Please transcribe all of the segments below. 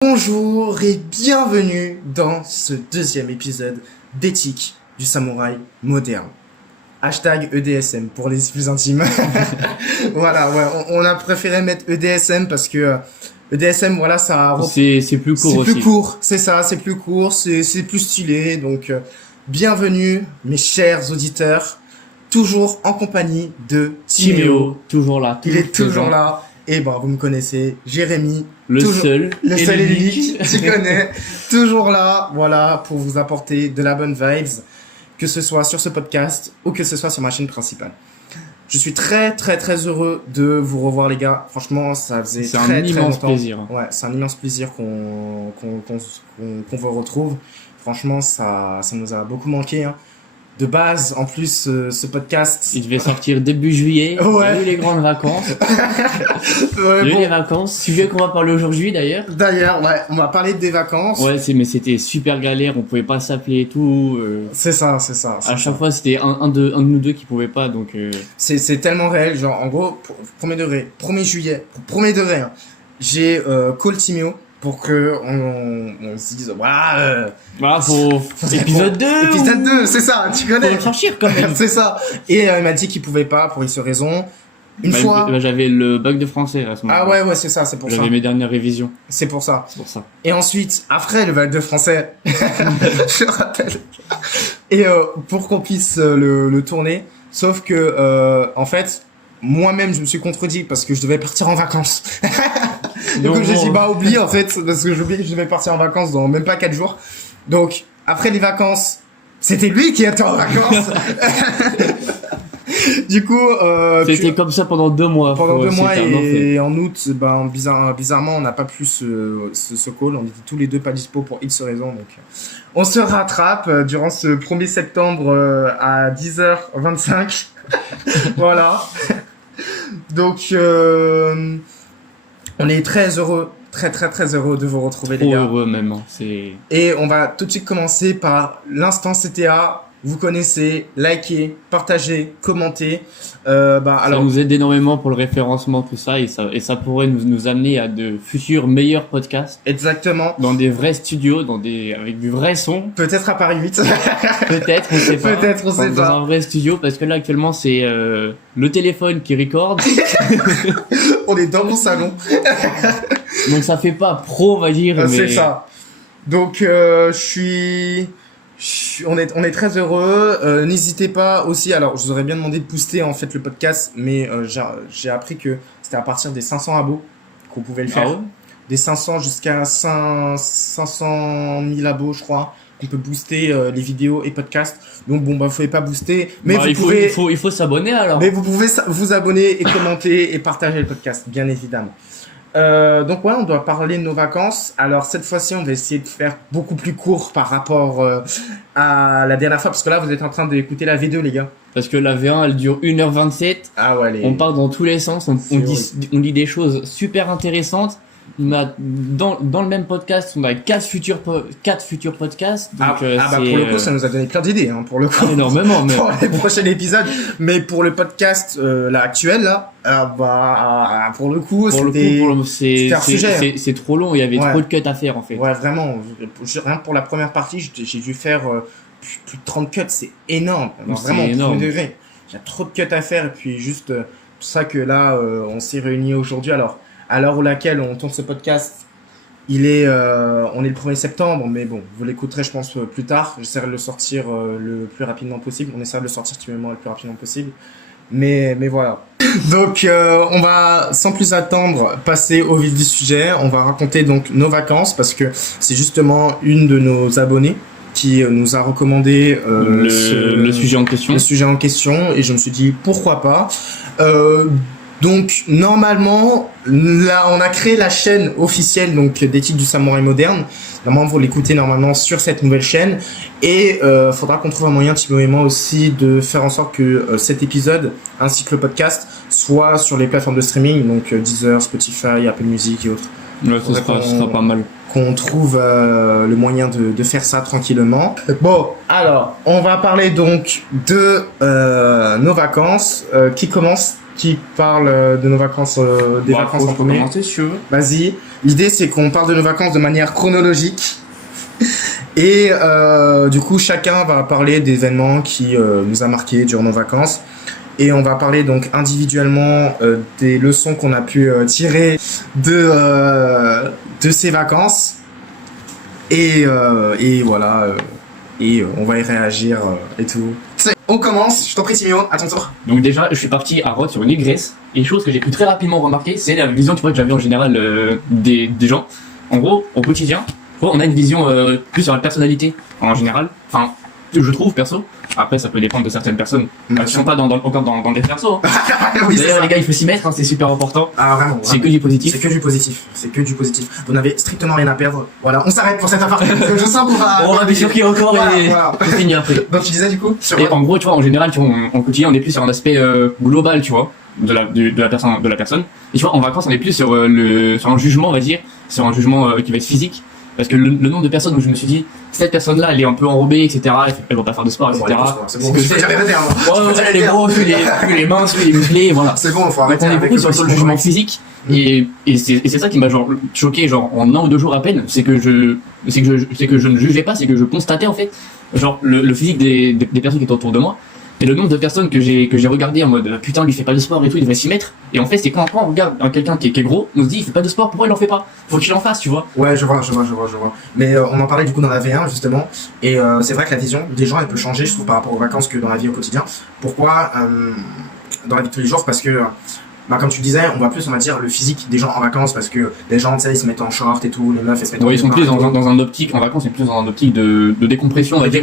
Bonjour et bienvenue dans ce deuxième épisode d'Éthique du samouraï moderne. Hashtag EDSM pour les plus intimes. Voilà, ouais, on a préféré mettre EDSM parce que EDSM, voilà, ça... C'est plus court aussi. C'est plus court, c'est ça, c'est plus court, c'est plus stylé. Donc, bienvenue mes chers auditeurs, toujours en compagnie de Timéo. Toujours là. Il est toujours là. Et ben, vous me connaissez, Jérémy. Le seul et l'unique. Tu connais. Toujours là, voilà, pour vous apporter de la bonne vibes, que ce soit sur ce podcast ou que ce soit sur ma chaîne principale. Je suis très heureux de vous revoir, les gars. Franchement, ça faisait très longtemps. C'est un immense plaisir. Ouais, c'est un immense plaisir qu'on vous retrouve. Franchement, ça nous a beaucoup manqué, hein. De base, en plus, ce podcast... Il devait sortir début juillet. Ouais. Il y a eu les grandes vacances. Il y a eu les vacances. Sujet qu'on va parler aujourd'hui, d'ailleurs. D'ailleurs, ouais, on va parler des vacances. Ouais, mais c'était super galère. On pouvait pas s'appeler et tout. C'est ça. À chaque fois, c'était un de nous deux qui pouvait pas, donc... C'est tellement réel, genre, en gros, premier degré, 1er juillet, premier degré, hein, j'ai call Timéo pour que on se dise, voilà, faut épisode 2. Épisode 2, c'est ça, tu connais. Faut le sortir quand même. C'est ça. Et il m'a dit qu'il pouvait pas, pour X raisons. Une fois... J'avais le bac de français à ce moment-là. Ah ouais, c'est ça, c'est pour ça. J'avais mes dernières révisions. C'est pour ça. C'est pour ça. Et ensuite, après le bac de français, je rappelle. Et pour qu'on puisse le tourner, sauf que, en fait, moi-même, je me suis contredit parce que je devais partir en vacances. Donc j'ai dit, oublie, en fait, parce que j'oublie que je devais partir en vacances dans même pas 4 jours. Donc, après les vacances, c'était lui qui était en vacances. Du coup, c'était comme ça pendant 2 mois. Pendant 2 mois et en août, bizarrement, on n'a pas pu ce call. On était tous les deux pas dispo pour X raisons. Donc, on se rattrape durant ce 1er septembre à 10h25. Voilà. Donc, on est très heureux, très heureux de vous retrouver, les gars. Heureux même. Et on va tout de suite commencer par l'instant CTA. Vous connaissez, likez, partagez, commentez. Ça nous aide énormément pour le référencement, tout ça, et ça pourrait nous amener à de futurs meilleurs podcasts. Exactement. Dans des vrais studios, avec du vrai son. Peut-être à Paris 8. Peut-être, on sait pas. Peut-être, on sait pas. Dans un vrai studio, parce que là, actuellement, c'est le téléphone qui recorde. On est dans mon salon. Donc ça fait pas pro, on va dire. Mais... C'est ça. Donc, on est très heureux. N'hésitez pas aussi. Alors, je vous aurais bien demandé de booster en fait le podcast, mais j'ai appris que c'était à partir des 500 abos qu'on pouvait le faire. Ah ouais, des 500 jusqu'à 500 000 abos, je crois. On peut booster les vidéos et podcasts. Donc vous pouvez pas booster, mais il faut s'abonner alors. Mais vous pouvez vous abonner et commenter et partager le podcast, bien évidemment. Donc ouais, on doit parler de nos vacances. Alors cette fois-ci, on va essayer de faire beaucoup plus court par rapport à la dernière fois, parce que là, vous êtes en train d'écouter la V2, les gars. Parce que la V1, elle dure 1h27. Ah ouais, on part dans tous les sens. On dit des choses super intéressantes. Dans le même podcast, on a 4 futurs podcasts. Donc, pour le coup, ça nous a donné plein d'idées, hein, pour le coup. Énormément, mais... pour les prochains épisodes. Mais pour le podcast, là, actuel, là, pour le coup, c'était un sujet. C'est trop long, il y avait trop de cuts à faire, en fait. Ouais, vraiment. Rien que pour la première partie, j'ai dû faire plus de 30 cuts, c'est énorme. Alors, vraiment, au premier degré. Il y a trop de cuts à faire, et puis juste, pour ça que là, on s'est réunis aujourd'hui. Alors, à l'heure où laquelle on tourne ce podcast, on est le 1er septembre, mais bon, vous l'écouterez, je pense, plus tard. J'essaierai de le sortir le plus rapidement possible. On essaiera de le sortir, tu et moi, le plus rapidement possible. Mais voilà. Donc, on va, sans plus attendre, passer au vif du sujet. On va raconter donc nos vacances, parce que c'est justement une de nos abonnées qui nous a recommandé le sujet en question. Le sujet en question, et je me suis dit, pourquoi pas. Donc normalement, là, on a créé la chaîne officielle donc d'Éthique du samouraï moderne. Normalement, vous l'écoutez normalement sur cette nouvelle chaîne, et faudra qu'on trouve un moyen, Thibaut et moi aussi, de faire en sorte que cet épisode ainsi que le podcast soit sur les plateformes de streaming, donc Deezer, Spotify, Apple Music et autres. Ouais, ce sera pas mal. Qu'on trouve le moyen de faire ça tranquillement. Bon, alors, on va parler donc de nos vacances qui commencent qui parle de nos vacances, des vacances en premier? Vas-y. L'idée, c'est qu'on parle de nos vacances de manière chronologique. Et du coup, chacun va parler d'événements qui nous a marqués durant nos vacances. Et on va parler donc individuellement des leçons qu'on a pu tirer de ces vacances. Et voilà. Et on va y réagir et tout. On commence, je t'en prie Simio, à ton tour. Donc déjà, je suis parti à Rhodes sur une île Grèce. Et chose que j'ai pu très rapidement remarquer, c'est la vision que j'avais en général des gens. En gros, au quotidien, on a une vision plus sur la personnalité en général. Enfin, je trouve perso. Après, ça peut dépendre de certaines personnes qui sont pas encore dans les persos. Oui, d'ailleurs, les gars, il faut s'y mettre, hein, c'est super important. Ah, vraiment. C'est que du positif. C'est que du positif. C'est que du positif. Vous n'avez strictement rien à perdre. Voilà, on s'arrête pour cette aparté. Je sens qu'on va. On va bifurquer encore et c'est fini après. Donc, tu disais du coup et en gros, tu vois, en général, tu vois, en quotidien, on est plus sur un aspect global, tu vois, de la personne. Et tu vois, en vacances, on est plus sur un jugement, on va dire, sur un jugement qui va être physique. Parce que le nombre de personnes où je me suis dit, cette personne-là, elle est un peu enrobée, etc. Elle va pas faire de sport, etc. C'est bon, j'avais raté, hein. Ouais, elle est grosse, les mains, les musclés, voilà. C'est bon, faut arrêter. On est beaucoup sur le jugement physique. Et c'est ça qui m'a genre choqué, genre en 1 ou 2 jours à peine. C'est que je ne jugeais pas, c'est que je constatais en fait, genre le physique des personnes qui étaient autour de moi. Et le nombre de personnes que j'ai regardé en mode putain, lui il fait pas de sport et tout, il devrait s'y mettre. Et en fait, c'est quand on regarde quelqu'un qui est gros, on se dit il fait pas de sport, pourquoi il en fait pas? Faut qu'il en fasse, tu vois. Ouais, je vois. Mais on en parlait du coup dans la V1 justement. Et c'est vrai que la vision des gens elle peut changer, je trouve, par rapport aux vacances que dans la vie au quotidien. Pourquoi dans la vie de tous les jours? Parce que comme tu disais, on voit plus, on va dire, le physique des gens en vacances parce que les gens, tu sais, ils se mettent en short et tout, les meufs, elles se mettent en ils sont plus dans un optique, en vacances, c'est plus dans un optique de décompression, on va dire,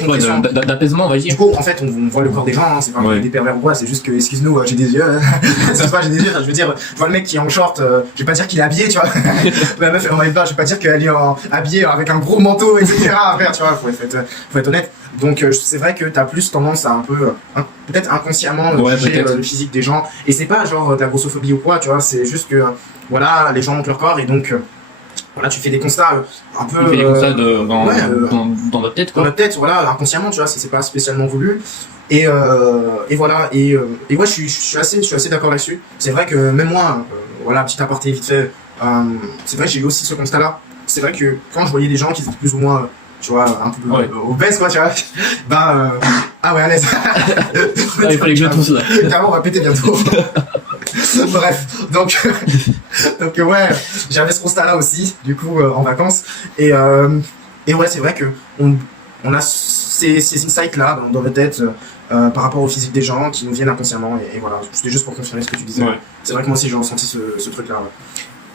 d'apaisement, on va dire. Du coup, en fait, on voit le corps des gens, hein, c'est pas des pervers ou quoi, c'est juste que, excuse-nous, j'ai des yeux, c'est pas, j'ai des yeux, je veux dire, je vois le mec qui est en short, je vais pas dire qu'il est habillé, tu vois. La meuf, elle en pas, je vais pas dire qu'elle est habillée avec un gros manteau, etc. Frère, tu vois, faut être honnête. Donc c'est vrai que t'as plus tendance à un peu, peut-être inconsciemment, juger le physique des gens. Et c'est pas genre de la grossophobie ou quoi, tu vois, c'est juste que, voilà, les gens montrent leur corps et donc, voilà, tu fais des constats un peu... Tu fais des constats dans notre tête, quoi. Dans notre tête, voilà, inconsciemment, tu vois, c'est pas spécialement voulu. Et voilà, et ouais, je suis assez d'accord là-dessus. C'est vrai que même moi, voilà, petit aparté vite fait, c'est vrai que j'ai eu aussi ce constat-là. C'est vrai que quand je voyais des gens qui étaient plus ou moins... tu vois, un peu obèse quoi, tu vois, ah ouais, à l'aise. Il fallait que je tousse là. Carrément, on va péter bientôt. Bref, donc ouais, j'avais ce constat là aussi, du coup, en vacances, et ouais, c'est vrai que on a ces insights là dans notre tête par rapport au physique des gens qui nous viennent inconsciemment, et voilà, c'était juste pour confirmer ce que tu disais. Ouais. C'est vrai que moi aussi j'ai ressenti ce truc là.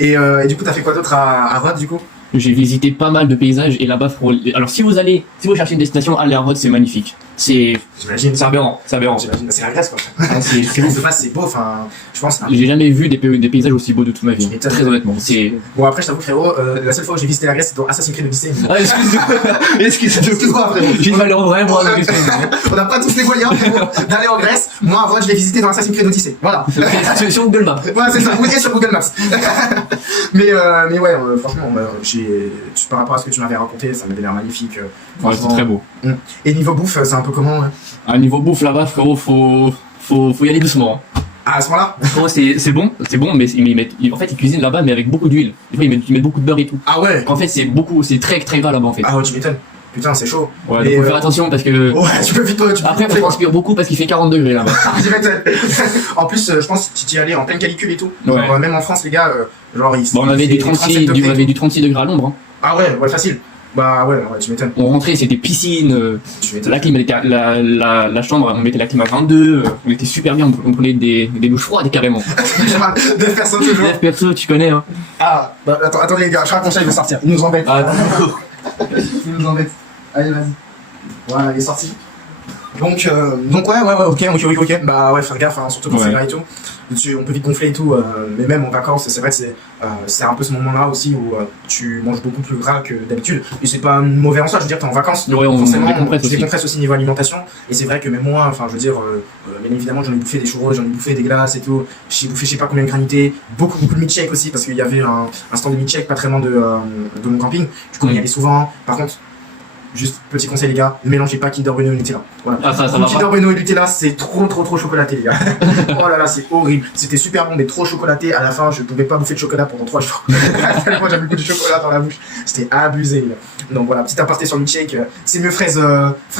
Ouais. Et du coup, t'as fait quoi d'autre à Rhodes du coup? J'ai visité pas mal de paysages et là-bas, alors si vous cherchez une destination, allez à Rhodes, c'est magnifique. J'imagine. C'est aberrant. J'imagine, c'est la Grèce quoi. C'est bon. C'est beau, enfin, je pense. J'ai jamais vu des paysages aussi beaux de toute ma vie. Très honnêtement. Bon, après, je t'avoue, frérot, la seule fois où j'ai visité la Grèce, c'était dans Assassin's Creed Odyssey. Ah, excuse-moi, frérot. J'ai mal en vrai, moi. On n'a pas tous les moyens, frérot, d'aller en Grèce. Moi, avant, je l'ai visité dans Assassin's Creed Odyssey. Voilà. Sur Google Maps. Ouais, c'est ça. Et sur Google Maps. Mais ouais, franchement, par rapport à ce que tu m'avais raconté, ça m'avait l'air magnifique. Ouais, c'est très beau. Et niveau bouffe, c'est un peu comment? À niveau bouffe là-bas, frérot, faut y aller doucement. Ah, à ce moment-là? Frérot, c'est bon, mais en fait, ils cuisinent là-bas, mais avec beaucoup d'huile. Des fois, ils mettent beaucoup de beurre et tout. Ah ouais? En fait, c'est très très gras là-bas en fait. Ah ouais, tu m'étonnes. Putain, c'est chaud. Ouais, donc faut faire attention parce que. Ouais, tu peux vite. Après, faut transpirer beaucoup parce qu'il fait 40 degrés là-bas. En plus, je pense que tu y allais en pleine canicule et tout. Ouais. Genre, même en France, les gars, genre ils. Bon, on avait du 36 degrés à l'ombre. Hein. Ah ouais, facile. Bah ouais, tu m'étonnes. On rentrait, c'était piscine. La clim, la chambre, on mettait la clim à 22. On était super bien, on prenait des douches froides carrément. 9 personnes toujours. 9 persos, tu connais, hein. Ah, bah attendez les gars, je raconte ça, il veut sortir. Il nous embête. Ah, il nous embête. Allez, vas-y. Voilà, il est sorti. Donc ouais, ok. Bah ouais, faire gaffe, hein, surtout quand c'est là et tout. On peut vite gonfler et tout, mais même en vacances, c'est vrai que c'est un peu ce moment-là aussi où tu manges beaucoup plus gras que d'habitude. Et c'est pas mauvais en soi, je veux dire, t'es en vacances. Ouais, forcément, tu décompresses aussi niveau alimentation. Et c'est vrai que même moi, enfin, je veux dire, bien évidemment, j'en ai bouffé des churros, j'en ai bouffé des glaces et tout. J'ai bouffé je sais pas combien de granités, beaucoup de milkshake aussi, parce qu'il y avait un stand de milkshake pas très loin de mon camping. Du coup, on y allait souvent. Par contre, Juste petit conseil les gars, ne mélangez pas Kinder Bueno et Nutella. Voilà. Ah, ça va Kinder pas. Bueno et Nutella, c'est trop chocolaté les gars. Oh là là, c'est horrible. C'était super bon mais trop chocolaté. À la fin, je pouvais pas bouffer de chocolat pendant 3 jours. Moi j'avais beaucoup de chocolat dans la bouche. C'était abusé les gars. Donc voilà, petit aparté sur le milkshake. C'est mieux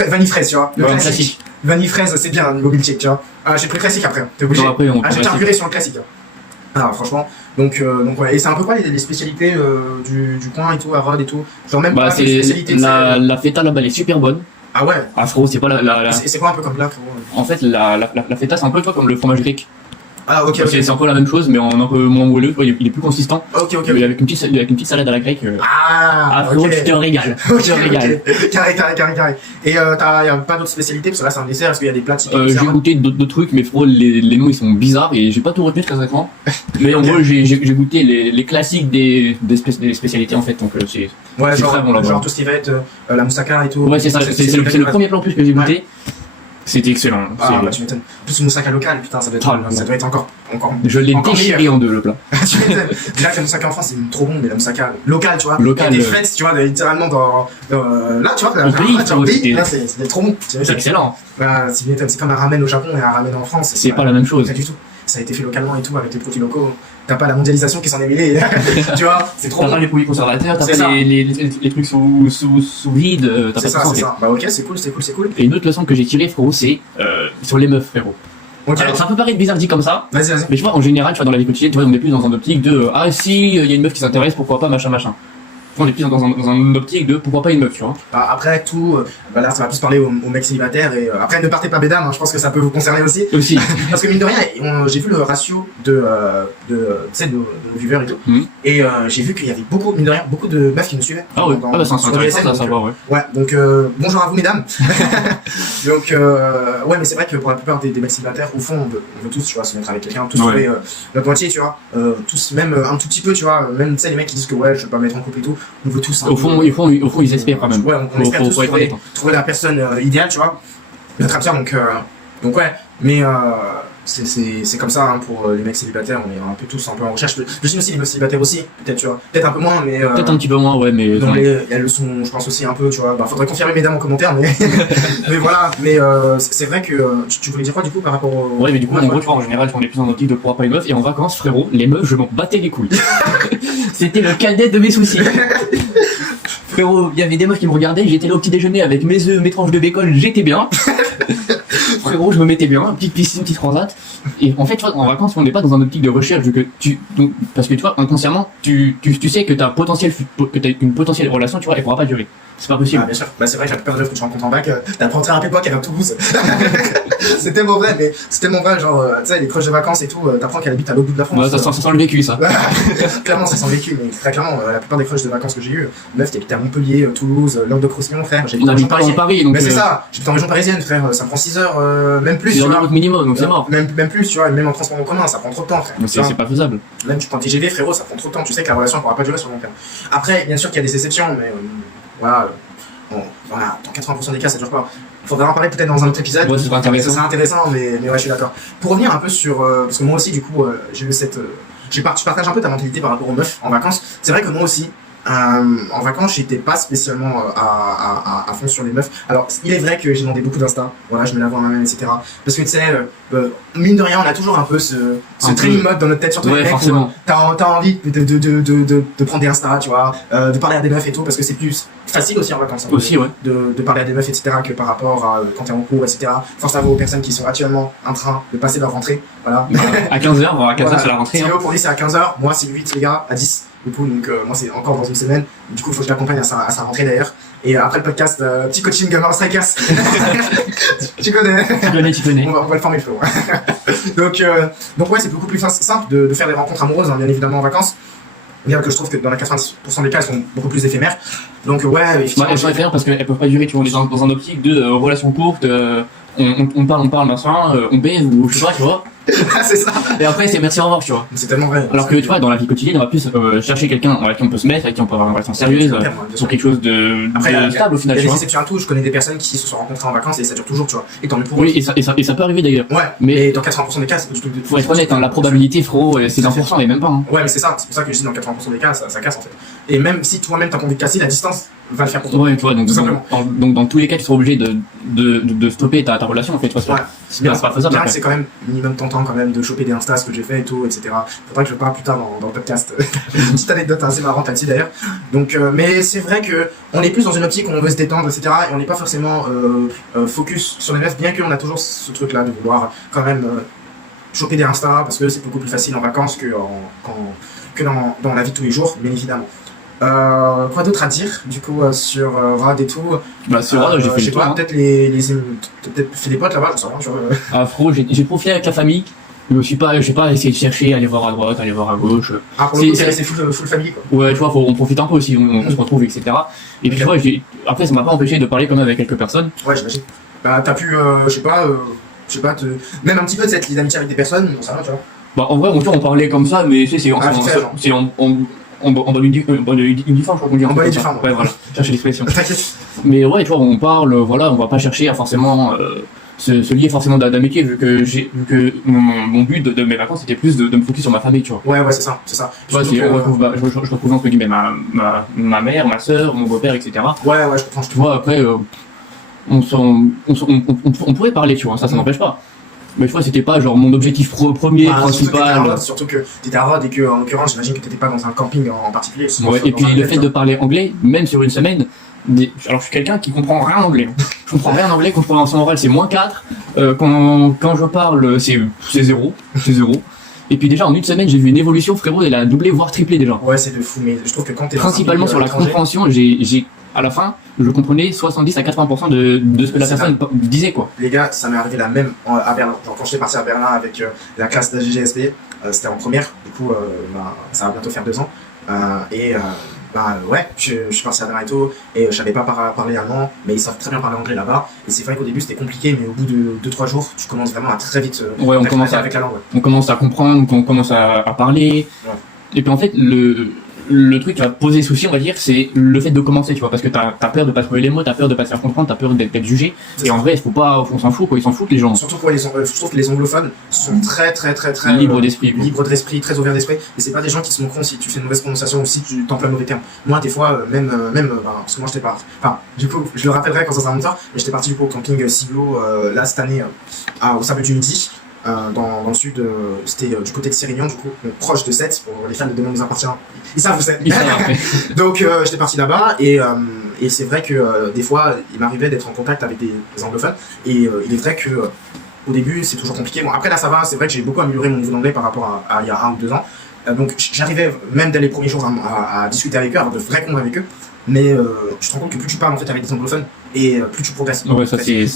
vanille fraise, tu vois. Le Ouais, classique. classique. Vanille fraise, c'est bien niveau milkshake, tu vois. J'ai pris le classique après. T'es obligé. Non, après, on J'ai prend carburé sur le classique. Ah, franchement. Donc ouais. Et c'est un peu quoi les spécialités du coin et tout, à Rhodes et tout. Genre même Bah, pas les c'est spécialités. la feta là-bas, elle est super bonne. Ah ouais. Ah, frérot, c'est pas C'est quoi un peu comme là, frérot? En fait, la feta, c'est un peu toi comme le fromage grec. Ah ok. C'est encore la même chose, mais en un peu moins moelleux. Il est plus consistant. Ok. Mais avec une petite salade à la grecque. Ah, Frérot, ok. tu te régales. Tu te régales. Carré. Et y a pas d'autres spécialités parce que là c'est un dessert. Est-ce qu'il y a des plats typiques J'ai goûté d'autres trucs, mais frérot, les noms ils sont bizarres et j'ai pas tout retenu très honnêtement. Mais en gros, j'ai goûté les classiques des spécialités en fait, donc c'est Ouais, c'est très bon là-bas. genre tout ce qui va être la moussaka et tout. Ouais, c'est ça, c'est le premier plat en plus que j'ai goûté. C'était excellent. Ah bah tu m'étonnes. En plus le moussaka local, putain, ça doit être encore. Je l'ai encore déchiré meilleur. en deux le plat. Tu m'étonnes. Déjà que la moussaka en France c'est trop bon, mais la moussaka locale, tu vois. Local, Il y a des fêtes, tu vois, littéralement là, tu vois, Au pays, là c'est trop bon. C'est excellent. Bah, c'est comme un ramen au Japon et un ramen en France. C'est pas la même chose. Pas du tout. Ça a été fait localement et tout avec les produits locaux. T'as pas la mondialisation qui s'en est mêlée. Tu vois, c'est trop T'as bon. pas les produits conservateurs, t'as C'est pas ça. les trucs sous vide, t'as C'est pas tout ça. ça. Bah ok, c'est cool. Et une autre leçon que j'ai tirée, frérot, c'est sur les meufs, frérot. Ok. Alors ça peut paraître bizarre dit comme ça, Vas-y. mais tu vois, en général, tu vois, dans la vie quotidienne, tu vois, on est plus dans un optique de ah si, il y a une meuf qui s'intéresse, pourquoi pas, machin. On est plus dans un optique de pourquoi pas une meuf, tu vois. Bah, après tout, bah là ça va plus parler aux mecs célibataires et après ne partez pas mesdames, hein, je pense que ça peut vous concerner aussi. Aussi. Parce que mine de rien, j'ai vu le ratio de tu sais, de nos viewers et tout. Mhm. Et j'ai vu qu'il y avait mine de rien, beaucoup de meufs qui nous suivaient. Ah ouais, Dans- ah bah c'est sur le intéressant SN, ça à donc, savoir, ouais. Ouais, donc bonjour à vous mesdames. Donc ouais, mais c'est vrai que pour la plupart des mecs célibataires, au fond, on veut tous, tu vois, se mettre avec quelqu'un, tous Ouais. trouver notre moitié, tu vois. Tous, même un tout petit peu, tu vois, même tu sais les mecs qui disent que ouais, je veux pas me mettre en couple et tout, on veut tous. Au fond, ils espèrent quand même. Ouais, on espère tous Faut être honnête. trouver la personne idéale, tu vois. Notre âme sœur, donc ouais, mais c'est comme ça hein, pour les mecs célibataires, on est un peu tous un peu en recherche. Je suis aussi les meufs célibataires aussi, peut-être, tu vois, peut-être un peu moins, mais Peut-être un petit peu moins, ouais, mais. donc elles le sont, je pense aussi un peu, tu vois. Bah, faudrait confirmer mesdames en commentaire, mais mais voilà, mais c'est vrai que tu voulais dire quoi du coup par rapport au. Ouais, mais du coup, en gros, tu vois, en général, on est plus en optique de pourquoi pas une meuf, et en vacances, frérot, les meufs, je m'en battais les couilles. C'était le cadet de mes soucis. Frérot, il y avait des meufs qui me regardaient, j'étais là au petit déjeuner avec mes œufs, mes tranches de bacon, j'étais bien. Frérot, je me mettais bien, petite piscine, petite transat. Et en fait, tu vois, en vacances, on n'est pas dans un optique de recherche, vu que parce que tu vois, inconsciemment, tu sais que t'as une potentielle relation, tu vois, elle pourra pas durer. C'est pas possible. Ah, bien sûr, bah, c'est vrai, j'ai peur de que tu rencontres en bac, t'apprends très rapidement qu'elle va à Toulouse. C'est tellement vrai, mais c'est tellement vrai, genre, tu sais, les crushs de vacances et tout, t'apprends qu'elle habite à l'autre bout de la France. Ouais, ça sent le vécu, ça. Clairement, ça sent vécu, mais très clairement, la plupart des crushs de vacances que j'ai eu, meuf qui habitait à Montpellier, Toulouse, Languedoc-Roussillon, frère, On n'habite pas dans Paris, donc. Mais c'est ça, j'habite en région parisienne, frère, ça prend 6 heures, même plus. C'est tu dans vois. le minimum, donc c'est mort. Même plus, tu vois, et même en transport en commun, ça prend trop de temps, frère. Donc c'est pas faisable. Même tu prends TGV, frérot, ça prend trop de temps, tu sais que la relation ne pourra pas durer sur le long terme. Après, bien sûr qu'il y a des exceptions, mais voilà. Bon, voilà, dans 80% des cas, ça dure pas. Il faudra en parler peut-être dans un autre épisode. Ouais, c'est intéressant. Ça serait intéressant, mais ouais, je suis d'accord. Pour revenir un peu sur. Parce que moi aussi, du coup, j'ai eu cette. Je partage un peu ta mentalité par rapport aux meufs en vacances. C'est vrai que moi aussi, en vacances, j'étais pas spécialement à fond sur les meufs. Alors, il est vrai que j'ai demandé beaucoup d'Insta. Voilà, je me l'avoue à moi-même, etc. Parce que tu sais, mine de rien, on a toujours un peu ce training mode dans notre tête, surtout Ouais, les mecs. forcément. T'as envie de prendre des Insta, tu vois, de parler à des meufs et tout, parce que c'est plus facile aussi en vacances. Hein, Aussi, ouais. de parler à des meufs, etc., que par rapport à quand t'es en cours, etc. Force à vous aux personnes qui sont actuellement en train de passer leur rentrée. Voilà. À 15h, à 15h, Voilà. c'est la rentrée. Théo, pour lui, c'est à 15h. Moi, c'est 8, les gars, à 10. Du coup, donc, moi, c'est encore dans une semaine. Du coup, il faut que je l'accompagne à sa rentrée d'ailleurs. Et après le podcast, petit coaching Gamer Strikers. Tu connais. Tu connais. On va le former, Flo. Donc ouais, c'est beaucoup plus simple de faire des rencontres amoureuses, hein, bien évidemment, en vacances. Bien que je trouve que dans la 90% des cas, elles sont beaucoup plus éphémères. Donc ouais, Bah, effectivement. elles sont éphémères parce qu'elles peuvent pas durer, tu vois, on est dans un optique de relation courte, on parle, machin, on baise ou je sais pas, tu vois. C'est ça. Et après, c'est merci, au revoir, tu vois. C'est tellement vrai. Alors que tu vois, dans la vie quotidienne, on va plus chercher quelqu'un avec qui on peut se mettre, avec qui on peut avoir une relation sérieuse, sur quelque chose de Après, stable au Il y final, a tu des vois. exceptions à tout. Je connais des personnes qui se sont rencontrées en vacances et ça dure toujours, tu vois. Et tant mieux pour eux. Oui, et ça peut arriver d'ailleurs. Ouais, Mais- mais dans 80% des cas, c'est Faut être honnête, hein, la probabilité, frérot, c'est 1%, et même pas. Hein. Ouais, mais c'est ça, c'est pour ça que je dis dans 80% des cas, ça casse en fait. Et même si toi-même t'as pas envie de casser, la distance va le faire pour toi. Ouais, tu vois, donc, tout simplement. Donc dans tous les cas, tu seras obligé de stopper ta relation, en fait, tu vois. Ouais. C'est pas faisable. Bien que c'est quand même minimum tentant quand même de choper des instas, ce que j'ai fait et tout, etc. Faudra que je parle plus tard dans le podcast. Une petite anecdote assez marrante là-dessus d'ailleurs. Donc, mais c'est vrai que on est plus dans une optique où on veut se détendre, etc. Et on n'est pas forcément focus sur les meufs, bien qu'on a toujours ce truc-là de vouloir quand même choper des instas parce que c'est beaucoup plus facile en vacances que dans la vie de tous les jours, bien évidemment. Quoi d'autre à dire du coup sur Rad et tout? Bah sur Rad, j'ai fait le tour. Peut-être peut-être fait des potes là-bas, je sais rien. Afro, j'ai profité avec la famille. Je me suis pas, essayé de chercher, aller voir à droite, aller voir à gauche. Ah, pour le coup, c'est full famille, quoi. Ouais, tu vois, on profite un peu aussi, on se retrouve, etc. Et puis, tu vois, après, ça m'a pas empêché de parler quand même avec quelques personnes. Ouais, j'imagine. Bah, t'as pu, même un petit peu de cette amitié avec des personnes, ça va, tu vois. Bah, en vrai, on parlait comme ça, mais tu sais, c'est en bonne uniforme, je crois qu'on dit. En bonne uniforme. Ouais, voilà, chercher l'expression. Mais ouais, tu vois, on parle, voilà, on va pas chercher à forcément se lier forcément d'amitié, vu que mon but de mes vacances c'était plus de me focus sur ma famille, tu vois. Ouais, c'est ça. Tu vois, je retrouve entre guillemets ma mère, ma soeur, mon beau-père, etc. Ouais, je comprends. Tu vois, après, on pourrait parler, tu vois, ça n'empêche pas. Mais tu vois, c'était pas genre mon objectif premier, principal. Surtout que t'étais à Rhodes et que, en l'occurrence, j'imagine que t'étais pas dans un camping en particulier. Ouais, et puis le fait de parler anglais, même sur une semaine, alors je suis quelqu'un qui comprend rien en anglais. Je comprends rien en anglais, quand je parle en oral c'est -4, quand je parle c'est 0. Et puis déjà en une semaine j'ai vu une évolution, frérot, elle a doublé voire triplé déjà. Ouais, c'est de fou, mais je trouve que quand t'es principalement sur la compréhension, j'ai à la fin, je comprenais 70 à 80% de ce que la personne disait, quoi. Les gars, ça m'est arrivé la même à Berlin. Quand j'étais parti à Berlin avec la classe d'AGGSB, c'était en première, du coup ça va bientôt faire 2 ans. Ouais, je suis parti à Berlin et tout, et je savais pas parler allemand, mais ils savent très bien parler anglais là-bas. Et c'est vrai qu'au début c'était compliqué, mais au bout de 2-3 jours, tu commences vraiment à très vite on commence avec la langue. Ouais. On commence à comprendre, on commence à parler. Ouais. Et puis en fait, le truc qui va poser souci, on va dire, c'est le fait de commencer, tu vois, parce que t'as peur de pas trouver les mots, t'as peur de pas se faire comprendre, t'as peur d'être jugé. Et en vrai, on s'en fout, quoi, ils s'en foutent les gens. Surtout pour je trouve que les anglophones sont très libres d'esprit, très ouverts d'esprit. Mais c'est pas des gens qui sont cons si tu fais une mauvaise prononciation ou si tu t'emploies le mauvais terme. Moi, des fois, parce que moi j'étais parti. Enfin, du coup, je le rappellerai quand ça sera mon tour, mais j'étais parti du coup au camping Siglo là cette année au Sable du Midi. Dans le sud, c'était du côté de Sérignan, du coup, proche de Sète, pour les fans de Demain nous appartient. Ils savent où c'est. Donc j'étais parti là-bas et c'est vrai que des fois il m'arrivait d'être en contact avec des anglophones et il est vrai que au début c'est toujours compliqué. Bon après là ça va, c'est vrai que j'ai beaucoup amélioré mon niveau d'anglais par rapport à il y a 1 ou 2 ans. Donc j'arrivais même dès les premiers jours à discuter avec eux, à avoir de vrais comptes avec eux. Mais je te rends compte que plus tu parles en fait avec des anglophones et plus tu progresses. Ouais, ça c'est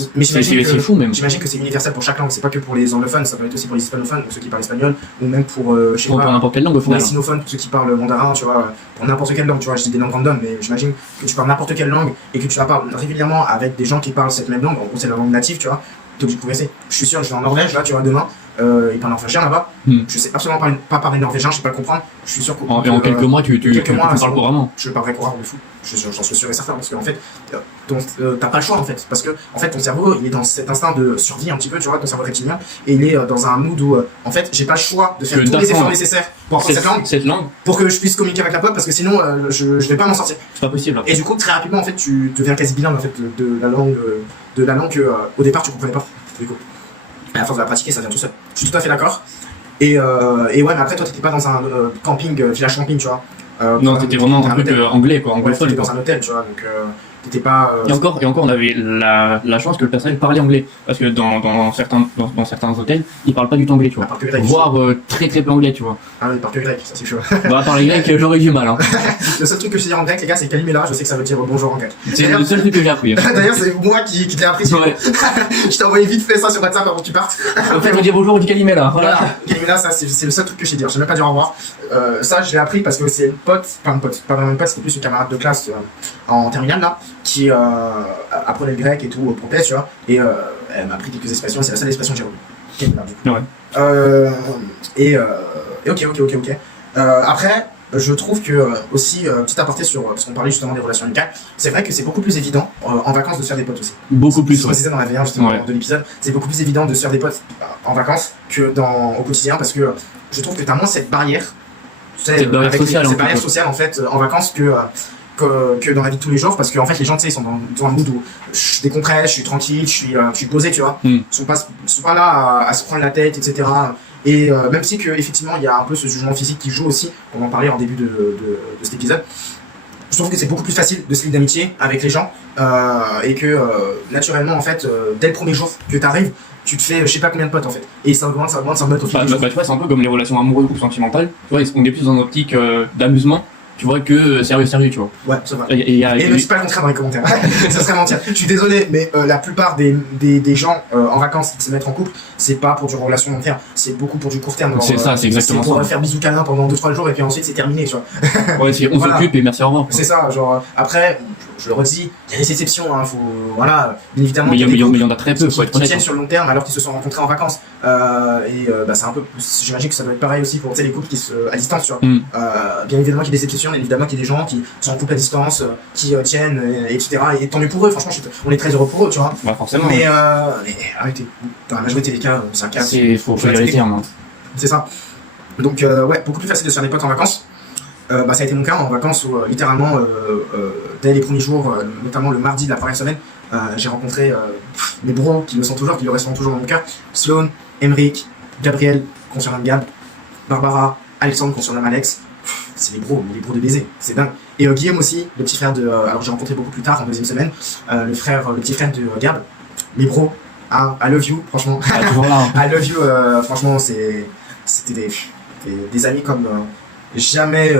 fou même. J'imagine que c'est universel pour chaque langue, c'est pas que pour les anglophones, ça peut être aussi pour les hispanophones, pour ceux qui parlent espagnol, ou même pour pour n'importe quelle langue au final. Pour les sinophones, pour ceux qui parlent mandarin, tu vois, pour n'importe quelle langue, tu vois, je dis des langues random, mais j'imagine que tu parles n'importe quelle langue et que tu la parles régulièrement avec des gens qui parlent cette même langue, en gros c'est la langue native, tu vois, t'es obligé de progresser. Je suis sûr, je vais en Norvège là, tu vois, demain. Ils parlent norvégien là-bas. Je sais absolument pas parler norvégien, je sais pas le comprendre. Je suis sûr qu'en quelques mois, tu parles couramment. Je parlerai couramment de fou. J'en suis sûr et certain parce qu'en fait, t'as pas le choix en fait. Parce que en fait, ton cerveau, il est dans cet instinct de survie un petit peu, tu vois, ton cerveau reptilien, et il est dans un mood où, en fait, j'ai pas le choix de faire tous les efforts nécessaires pour apprendre cette langue, pour que je puisse communiquer avec la peuple, parce que sinon, je vais pas m'en sortir. C'est pas possible. Et du coup, très rapidement, en fait, tu deviens quasi bilingue en fait de la langue que au départ tu comprenais pas. Du coup. Et à force de la pratiquer, ça vient tout seul. Je suis tout à fait d'accord. Et ouais, mais après, toi, t'étais pas dans un camping, village camping, tu vois. Non, t'étais vraiment un truc anglais, quoi. Ouais, t'étais dans un hôtel, tu vois, donc t'étais pas. Et encore, on avait la chance que le personnel parlait anglais. Parce que dans certains hôtels, ils parlent pas du tout anglais, tu vois. Voire très peu anglais, tu vois. Ah oui, ils parlent que grec, ça c'est chaud. Bah, parler grec, j'aurais du mal, hein. Le seul truc que je sais dire en grec, les gars, c'est Kalimela, je sais que ça veut dire bonjour en grec. C'est le seul truc que j'ai appris. D'ailleurs, c'est moi qui t'ai appris. Ouais. Je t'ai envoyé vite fait ça sur WhatsApp avant que tu partes. En fait, on dit bonjour, on dit Kalimela. Voilà. Kalimela, ça, c'est le seul truc que je sais dire. Je n'ai même pas dit au revoir. Ça, je l'ai appris parce que c'est une pote, pas vraiment une pote, c'était plus une camarade de classe en terminale là, qui apprenait le grec et tout au propès, tu vois. Et elle m'a appris quelques expressions, c'est la seule expression que j'ai retenue. Kalimela, du coup. Ouais. Ok. Après, je trouve que aussi, petit aparté sur, parce qu'on parlait justement des relations amicales, c'est vrai que c'est beaucoup plus évident en vacances de se faire des potes aussi. Beaucoup plus. Je précisais dans la V1 justement de l'épisode, c'est beaucoup plus évident de se faire des potes en vacances que au quotidien, parce que je trouve que t'as moins cette barrière cette barrière sociale, cette barrière sociale en fait en vacances que dans la vie de tous les jours, parce que en fait les gens tu sais ils sont dans un mood où je décompresse, je suis tranquille, je suis posé, tu vois. Ils sont pas là à se prendre la tête, etc. Et même si que effectivement il y a un peu ce jugement physique qui joue aussi, on en parlait en début de cet épisode, je trouve que c'est beaucoup plus facile de se lier d'amitié avec les gens et que naturellement en fait dès le premier jour que t'arrives, tu te fais je sais pas combien de potes en fait, et ça augmente au fil des jours. Tu vois, c'est un peu comme les relations amoureuses ou sentimentales, tu vois, on est plus dans une optique d'amusement, tu vois, que sérieux, tu vois. Ouais, c'est vrai. Et ne dis pas le contraire dans les commentaires. Ça serait mentir. Je suis désolé, mais la plupart des gens en vacances qui se mettent en couple, c'est pas pour du relation long terme, c'est beaucoup pour du court terme. C'est ça, c'est exactement ça. C'est pour faire bisous câlin pendant 2-3 jours et puis ensuite c'est terminé, tu vois. Ouais, on s'occupe et merci, au revoir. C'est ça, genre, après, je le redis, il y a des exceptions, hein, faut, voilà, bien évidemment. Mais il y en a très peu, faut être qui honnête. tiennent sur le long terme alors qu'ils se sont rencontrés en vacances. C'est un peu, j'imagine que ça doit être pareil aussi pour les couples qui à distance, tu vois. Bien évidemment qu'il y a des exceptions, bien évidemment qu'il y a des gens qui sont en couple à distance, qui tiennent, etc. Et tant mieux pour eux, franchement, on est très heureux pour eux, tu vois. Ouais, forcément. Mais arrêtez, dans la majorité des cas, c'est un cas. Faut dire les termes. C'est ça. Donc, ouais, beaucoup plus facile de se faire des potes en vacances. Ça a été mon cas en vacances où littéralement dès les premiers jours, notamment le mardi de la première semaine, j'ai rencontré mes bros qui le sont toujours, qui le resteront toujours dans mon cœur. Sloan, Emric, Gabriel, qu'on surnomme Gab, Barbara, Alexandre, qu'on surnomme Alex. C'est les bros de baiser, c'est dingue. Et Guillaume aussi, le petit frère de. Alors j'ai rencontré beaucoup plus tard en deuxième semaine, le petit frère de Gab. Mes bros, I love you, franchement. I love you, franchement, c'était des amis comme jamais.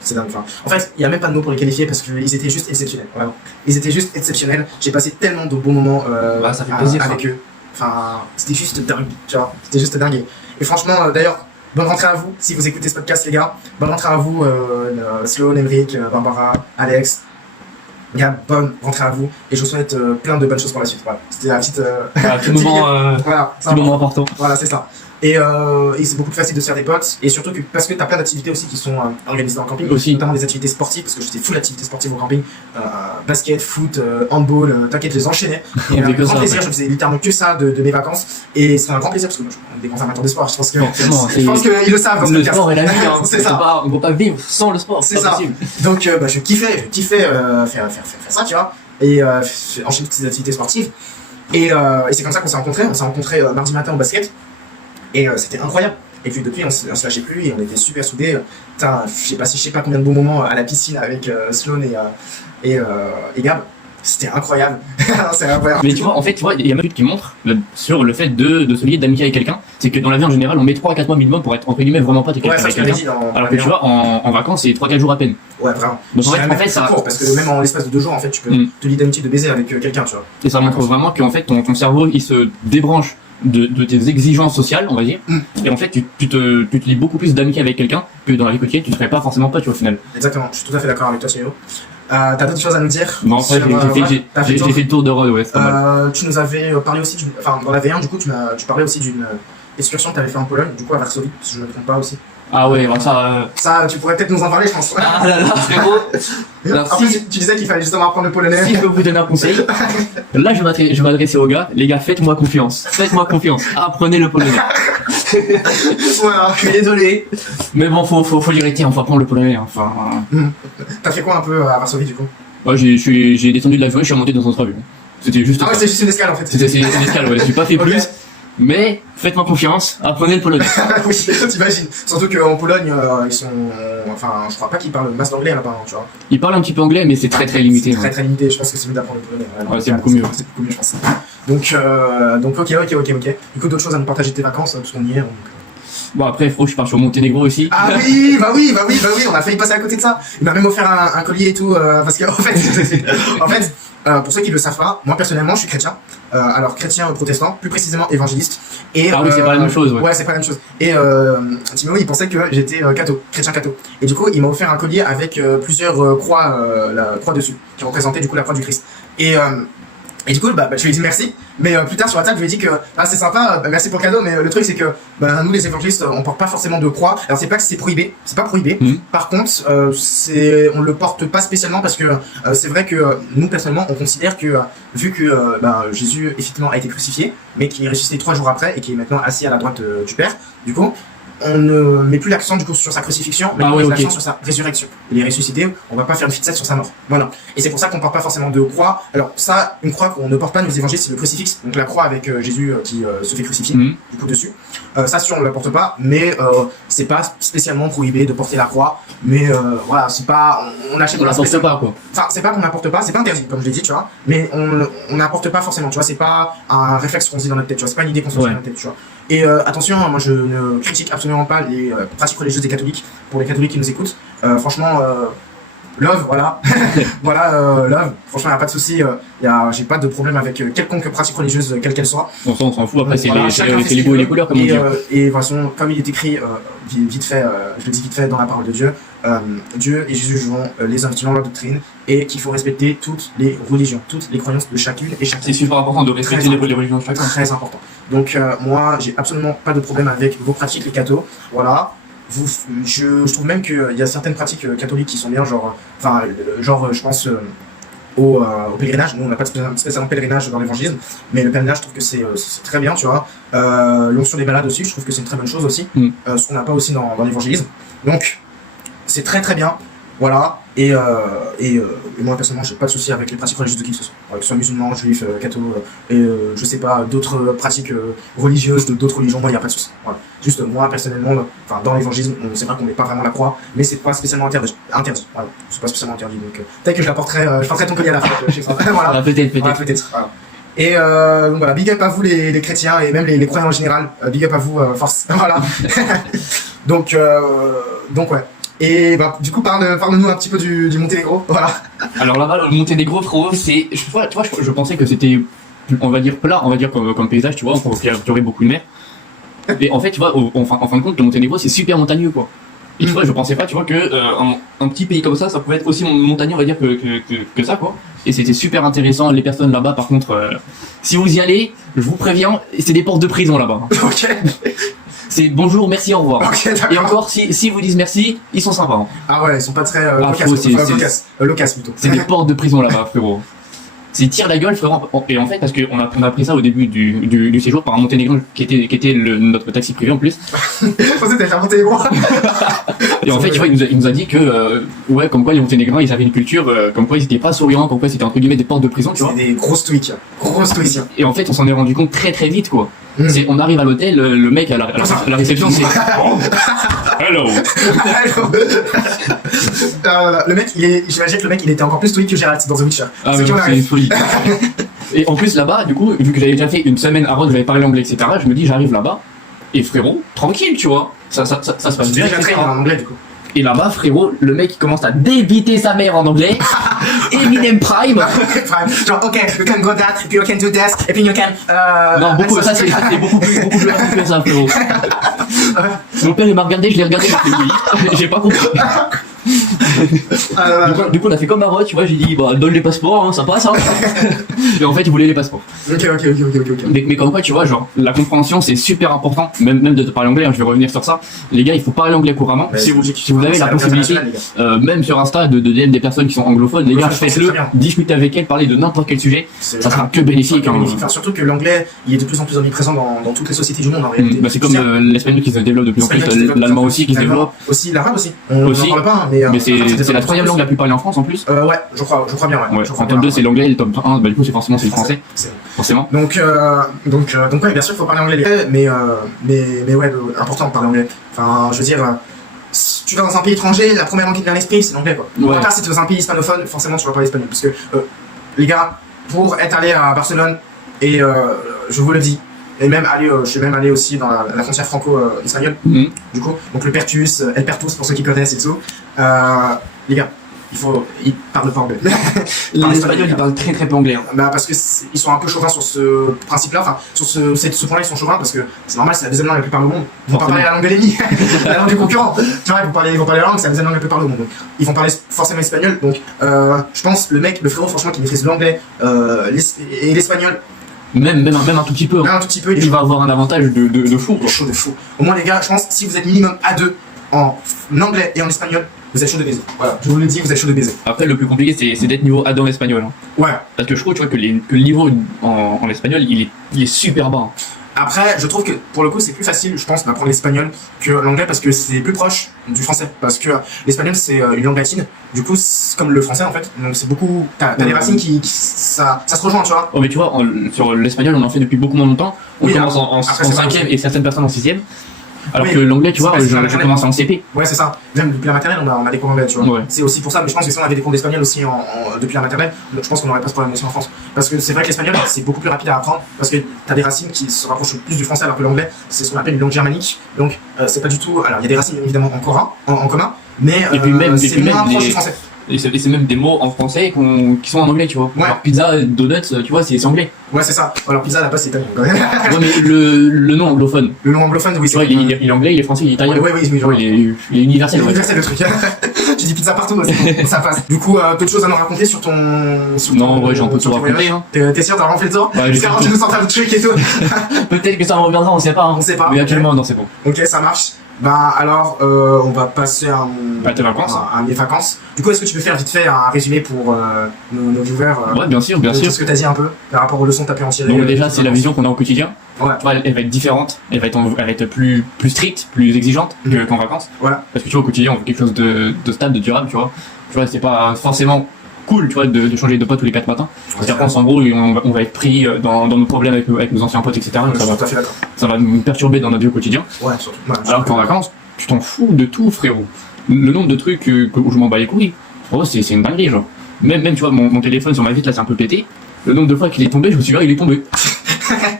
C'est dingue. Enfin, en fait, il n'y a même pas de mots pour les qualifier parce qu'ils étaient juste exceptionnels. Vraiment. Ils étaient juste exceptionnels. J'ai passé tellement de bons moments ça fait plaisir, avec eux. Enfin, c'était juste dingue. Tu vois, c'était juste dingue. Et franchement, d'ailleurs, bonne rentrée à vous si vous écoutez ce podcast, les gars. Bonne rentrée à vous, Sloan, Emric, Barbara, Alex. Gab, bonne rentrée à vous. Et je vous souhaite plein de bonnes choses pour la suite. Voilà. C'était la petite. Petit moment important. Voilà, c'est ça. Et c'est beaucoup plus facile de se faire des potes, et surtout parce que t'as plein d'activités aussi qui sont organisées dans le camping, aussi. Notamment des activités sportives, parce que j'étais full activités sportives au camping, basket, foot, handball, t'inquiète, je les enchaînais. Et un grand plaisir, je faisais littéralement que ça de mes vacances, et c'était un grand plaisir parce que moi, on est des grands amateurs de sport, je pense qu'ils le savent. Le sport est la vie, hein. C'est ça. On peut pas vivre sans le sport. C'est ça. Donc je kiffais faire ça, tu vois, et enchaîner toutes ces activités sportives. Et c'est comme ça qu'on s'est rencontrés. On s'est rencontrés mardi matin au basket. Et c'était incroyable. Et puis depuis, on se lâchait plus et on était super soudés. Putain, j'ai passé je sais pas combien de bons moments à la piscine avec Sloan et Gab. C'était incroyable. C'est incroyable. Mais tu vois, en fait, il y a une étude qui montre sur le fait de se lier d'amitié avec quelqu'un. C'est que dans la vie en général, on met 3 à 4 mois minimum pour être entre guillemets vraiment pote avec quelqu'un. Alors que tu vois, en vacances, c'est 3-4 jours à peine. Ouais, vraiment. Donc en fait, ça court parce que même en l'espace de 2 jours, en fait, tu peux te lier d'amitié, de baiser avec quelqu'un, tu vois. Et ça montre vraiment qu'en fait, ton cerveau, il se débranche de tes exigences sociales, on va dire. Et en fait, tu te lis beaucoup plus d'amitié avec quelqu'un que dans la vie quotidienne, tu ne serais pas forcément pote, tu vois, au final. Exactement, je suis tout à fait d'accord avec toi, Théo. T'as d'autres choses à nous dire? Non, j'ai fait le tour de Rhodes, ouais, c'est pas mal. Tu nous avais parlé aussi dans la V1, du coup, tu parlais aussi d'une excursion que tu avais fait en Pologne, du coup, à Varsovie, si je ne me trompe pas aussi. Ah ouais, ça, tu pourrais peut-être nous en parler, je pense. Ah là là, frérot. En plus, tu disais qu'il fallait justement apprendre le polonais. Si je peux vous donner un conseil, là, je vais m'adresser aux gars. Les gars, faites-moi confiance. Apprenez le polonais. Voilà. Je suis désolé. Mais bon, faut l'irriter, on faut apprendre le polonais, enfin. T'as fait quoi un peu à Varsovie, du coup? Ouais, j'ai descendu de l'avion et je suis remonté dans un avion. C'était juste. Ah ouais, c'est juste une escale, en fait. C'était une escale, ouais. J'ai pas fait plus. Mais faites-moi confiance, apprenez le polonais. Oui, t'imagines. Surtout qu'en Pologne, ils sont. Enfin, je crois pas qu'ils parlent masse d'anglais là-bas, tu vois. Ils parlent un petit peu anglais, mais c'est très limité. C'est très limité, je pense que c'est mieux d'apprendre le polonais. Ouais, c'est beaucoup mieux. C'est beaucoup mieux, je pense. Donc ok. Du coup, d'autres choses à nous partager de tes vacances, parce qu'on y est. Bon, après, je pars sur Monténégro aussi. Ah oui, bah oui, on a failli passer à côté de ça. Il m'a même offert un collier et tout, parce qu'en fait, pour ceux qui le savent pas, moi personnellement, je suis chrétien. Alors chrétien protestant, plus précisément évangéliste. Et oui, c'est pas la même chose. Ouais, c'est pas la même chose. Et Timo, il pensait que j'étais chrétien catho. Et du coup, il m'a offert un collier avec plusieurs croix, la croix dessus, qui représentait du coup la croix du Christ. Et du coup, je lui ai dit merci, mais plus tard sur la table, je lui ai dit que c'est sympa, merci pour le cadeau, mais le truc c'est que nous les évangélistes, on porte pas forcément de croix. Alors c'est pas que c'est prohibé, c'est pas prohibé. Par contre, on le porte pas spécialement parce que c'est vrai que nous personnellement, on considère que vu que Jésus effectivement a été crucifié, mais qu'il est ressuscité 3 jours après et qu'il est maintenant assis à la droite du Père, du coup, on ne met plus l'accent du coup sur sa crucifixion, mais on met l'accent sur sa résurrection. Il est ressuscité, on va pas faire une fixette sur sa mort. Voilà. Et c'est pour ça qu'on porte pas forcément de croix. Alors ça, une croix qu'on ne porte pas dans les évangiles, c'est le crucifix, donc la croix avec Jésus qui se fait crucifier du coup dessus. Ça, si on ne la porte pas, mais c'est pas spécialement prohibé de porter la croix. Mais voilà, c'est pas, on achète. On la porte pas quoi. Enfin, c'est pas qu'on la porte pas, c'est pas interdit comme je l'ai dit, tu vois. Mais on la porte pas forcément, tu vois. C'est pas un réflexe qu'on se dit dans notre tête, tu vois. C'est pas une idée qu'on se dit dans notre tête, tu vois. Et attention, moi je ne critique absolument pas les pratiques religieuses des catholiques. Pour les catholiques qui nous écoutent, franchement, love, voilà, voilà, love. Franchement, y a pas de souci. J'ai pas de problème avec quelconque pratique religieuse, quelle qu'elle soit. On s'en fout. Après, c'est les goûts et les couleurs, comme on dit. Et de toute façon, comme il est écrit, vite fait, je le dis vite fait dans la parole de Dieu, Dieu et Jésus jouent les institutions de la doctrine et qu'il faut respecter toutes les religions, toutes les croyances de chacune et chacun. C'est super important de respecter les religions de chacun. Très important. Donc moi, j'ai absolument pas de problème avec vos pratiques, les cathos. Voilà. Je trouve même qu'il y a certaines pratiques catholiques qui sont bien, genre, je pense au pèlerinage. Nous, on n'a pas spécialement pèlerinage dans l'évangélisme, mais le pèlerinage, je trouve que c'est très bien, tu vois. L'onction des balades aussi, je trouve que c'est une très bonne chose aussi, ce qu'on n'a pas aussi dans l'évangélisme. Donc, c'est très très bien, voilà. Et moi personnellement, j'ai pas de souci avec les pratiques religieuses de qui que ce soit, que ce soit musulmans, juifs, cathos, et je sais pas, d'autres pratiques religieuses d'autres religions, moi, il n'y a pas de souci. Voilà. Juste moi personnellement, enfin dans l'évangélisme, c'est vrai qu'on met pas vraiment la croix, mais c'est pas spécialement interdit. Voilà. C'est pas spécialement interdit, donc peut-être que je porterai ton collier à la fin. Voilà. Peut-être. Voilà, peut-être. Voilà. Et donc voilà, big up à vous les chrétiens et même les croyants en général, big up à vous, force. Voilà. donc ouais. Et bah, du coup, parle-nous un petit peu du Monténégro, voilà. Alors là-bas, le Monténégro, frérot, c'est, tu vois, je pensais que c'était, on va dire plat, on va dire comme paysage, tu vois, qu'il y aurait beaucoup de mer. Et en fait, tu vois, en fin de compte, le Monténégro, c'est super montagneux, quoi. Et tu vois, je pensais pas, tu vois, que un petit pays comme ça pouvait être aussi montagneux, on va dire, que ça, quoi. Et c'était super intéressant. Les personnes là-bas, par contre, si vous y allez, je vous préviens, c'est des portes de prison là-bas. Ok. C'est bonjour, merci, au revoir. Okay, et encore, si vous disent merci, ils sont sympas. Hein. Ah ouais, ils sont pas très loquaces plutôt. C'est des portes de prison là-bas, frérot. C'est tire la gueule, frérot. Et en fait, parce qu'on a appris ça au début du séjour par un Monténégrin qui était notre taxi privé en plus. Je pensais que t'allais faire Monténégro. Et en fait, tu vois, il nous a dit que, ouais, comme quoi les Monténégrins, ils avaient une culture, comme quoi ils étaient pas souriants, comme quoi c'était entre guillemets des portes de prison, tu vois. C'était des gros stoïciens. Et en fait, on s'en est rendu compte très très vite, quoi. On arrive à l'hôtel, le mec à la réception, c'est hello. Le mec, j'imagine que le mec, il était encore plus stoïque que Geralt dans The Witcher. Ah, c'est une folie. Et en plus là-bas, du coup, vu que j'avais déjà fait une semaine à Rhodes, j'avais parlé anglais, etc. Je me dis, j'arrive là-bas et frérot, tranquille, tu vois. Ça se passe bien. En anglais, du coup. Et là-bas, frérot, le mec il commence à débiter sa mère en anglais. Eminem Prime. Genre, ok, you can go that, you can do this, et puis you can. Non, ça c'est beaucoup plus rapide que ça, frérot. Mon père il m'a regardé, je l'ai regardé, j'ai pas compris. Du coup, on a fait comme Maroc, tu vois, j'ai dit, bah, donne les passeports, hein, ça passe, hein. Et en fait, ils voulaient les passeports. Ok. Mais comme quoi, tu vois, genre, la compréhension, c'est super important, même de te parler anglais, hein, je vais revenir sur ça. Les gars, il faut parler anglais couramment. Si vous avez la possibilité, même sur Insta, de DM des personnes qui sont anglophones, les gars, faites-le, discutez avec elles, parlez de n'importe quel sujet, ça sera que bénéfique. Enfin, surtout que l'anglais, il est de plus en plus omniprésent dans toutes les sociétés du monde, en réalité. Bah, c'est comme l'espagnol qui se développe de plus en plus, l'allemand aussi qui se développe. Aussi, l'arabe aussi. On n'en parle pas, mais c'est la troisième langue la plus parlée en France en plus. Ouais, je crois bien, ouais. En top 2 c'est l'anglais, et le top 1 bah du coup c'est forcément le français. Forcément. Donc ouais, bien sûr il faut parler anglais, mais ouais, important de parler anglais. Enfin, je veux dire, si tu vas dans un pays étranger, la première langue qui te vient à l'esprit c'est l'anglais, quoi. Ouais. À part si tu es dans un pays hispanophone, forcément tu vas parler espagnol, parce que les gars, pour être allé à Barcelone, et je vous le dis, et même je suis même allé aussi dans la frontière franco-espagnole, du coup, donc le Pertus, El Pertus pour ceux qui connaissent et tout. Les gars, ils parlent pas anglais. Les Espagnols, ils parlent très très peu anglais. Hein. Bah parce que ils sont un peu chauvins sur ce principe-là, enfin sur ce point-là ils sont chauvins parce que c'est normal, c'est la deuxième langue la plus parlée au monde. Ils vont pas parler la langue de l'ennemi, la langue du concurrent. Tu vois, ils vont parler la langue, c'est la deuxième langue la plus parlée au monde. Donc, ils vont parler forcément espagnol. Donc je pense le frérot franchement qui maîtrise l'anglais et l'espagnol. Même un tout petit peu. Même un tout petit peu. Il va avoir un avantage de fou. De fou. Au moins les gars, je pense si vous êtes minimum A2 en anglais et en espagnol, vous êtes chaud de baiser. Voilà, je vous le dis, vous êtes chaud de baiser. Après, le plus compliqué, c'est d'être niveau A2 en espagnol. Hein. Ouais. Parce que je trouve, tu vois, que le niveau en espagnol, il est super bas. Hein. Après, je trouve que pour le coup, c'est plus facile, je pense, d'apprendre l'espagnol que l'anglais parce que c'est plus proche du français. Parce que l'espagnol, c'est une langue latine. Du coup, c'est comme le français en fait. Donc c'est beaucoup. T'as des racines ça se rejoint, tu vois. Oh, mais tu vois, sur l'espagnol, on en fait depuis beaucoup moins longtemps. On commence en 5e et certaines personnes en 6e. Alors que l'anglais, tu vois, je commence en CP. Ouais, c'est ça. Même depuis la maternelle, on a des cours anglais, tu vois. Ouais. C'est aussi pour ça, mais je pense que si on avait des cours d'espagnol aussi depuis la maternelle, je pense qu'on n'aurait pas ce problème aussi en France. Parce que c'est vrai que l'espagnol, c'est beaucoup plus rapide à apprendre, parce que t'as des racines qui se rapprochent plus du français, alors que l'anglais, c'est ce qu'on appelle une langue germanique. Donc, c'est pas du tout. Alors, il y a des racines évidemment en commun, mais c'est moins proche du français. Et c'est même des mots en français qui sont en anglais, tu vois. Ouais. Alors pizza, donuts, tu vois, c'est anglais. Ouais, c'est ça. Alors pizza, là-bas, c'est italien. Ouais, mais le nom anglophone. Le nom anglophone, oui. Tu vois, il est anglais, il est français, il est italien. Oui, il est universel. Il est universel, le truc. Tu dis pizza partout, ça passe. Du coup, d'autres choses à nous raconter sur ton... Non, ouais, j'ai un peu tout raconté. Hein. T'es sûr d'avoir fait le tour? Ouais, c'est tu nous sors le truc et tout. Peut-être que ça en reviendra, on sait pas. On sait pas. Mais actuellement, non, c'est bon. Ok, ça marche. Bah alors, on va passer à tes vacances. À mes vacances. Du coup, est-ce que tu peux faire vite fait un résumé pour nos viewers Ouais, bien sûr. Ce que t'as dit un peu par rapport aux leçons que t'as pu en tirer. Donc déjà, c'est la vision qu'on a au quotidien. Ouais. Tu vois, elle va être différente. Elle va être plus stricte, plus exigeante qu'en vacances. Voilà. Parce que tu vois, au quotidien, on veut quelque chose de stable, de durable, tu vois. Tu vois, c'est pas forcément cool, tu vois, de changer de pote tous les 4 matins. Parce qu'après, en gros, on va être pris dans nos problèmes avec nos anciens potes, etc. Donc ça va nous perturber dans notre vie au quotidien. Ouais, surtout. Ouais, alors qu'en vacances, tu t'en fous de tout, frérot. Le nombre de trucs où je m'en bats les couilles, c'est une dinguerie, genre. Même, tu vois, mon téléphone sur ma vitre, là, c'est un peu pété. Le nombre de fois qu'il est tombé, je me suis dit, il est tombé.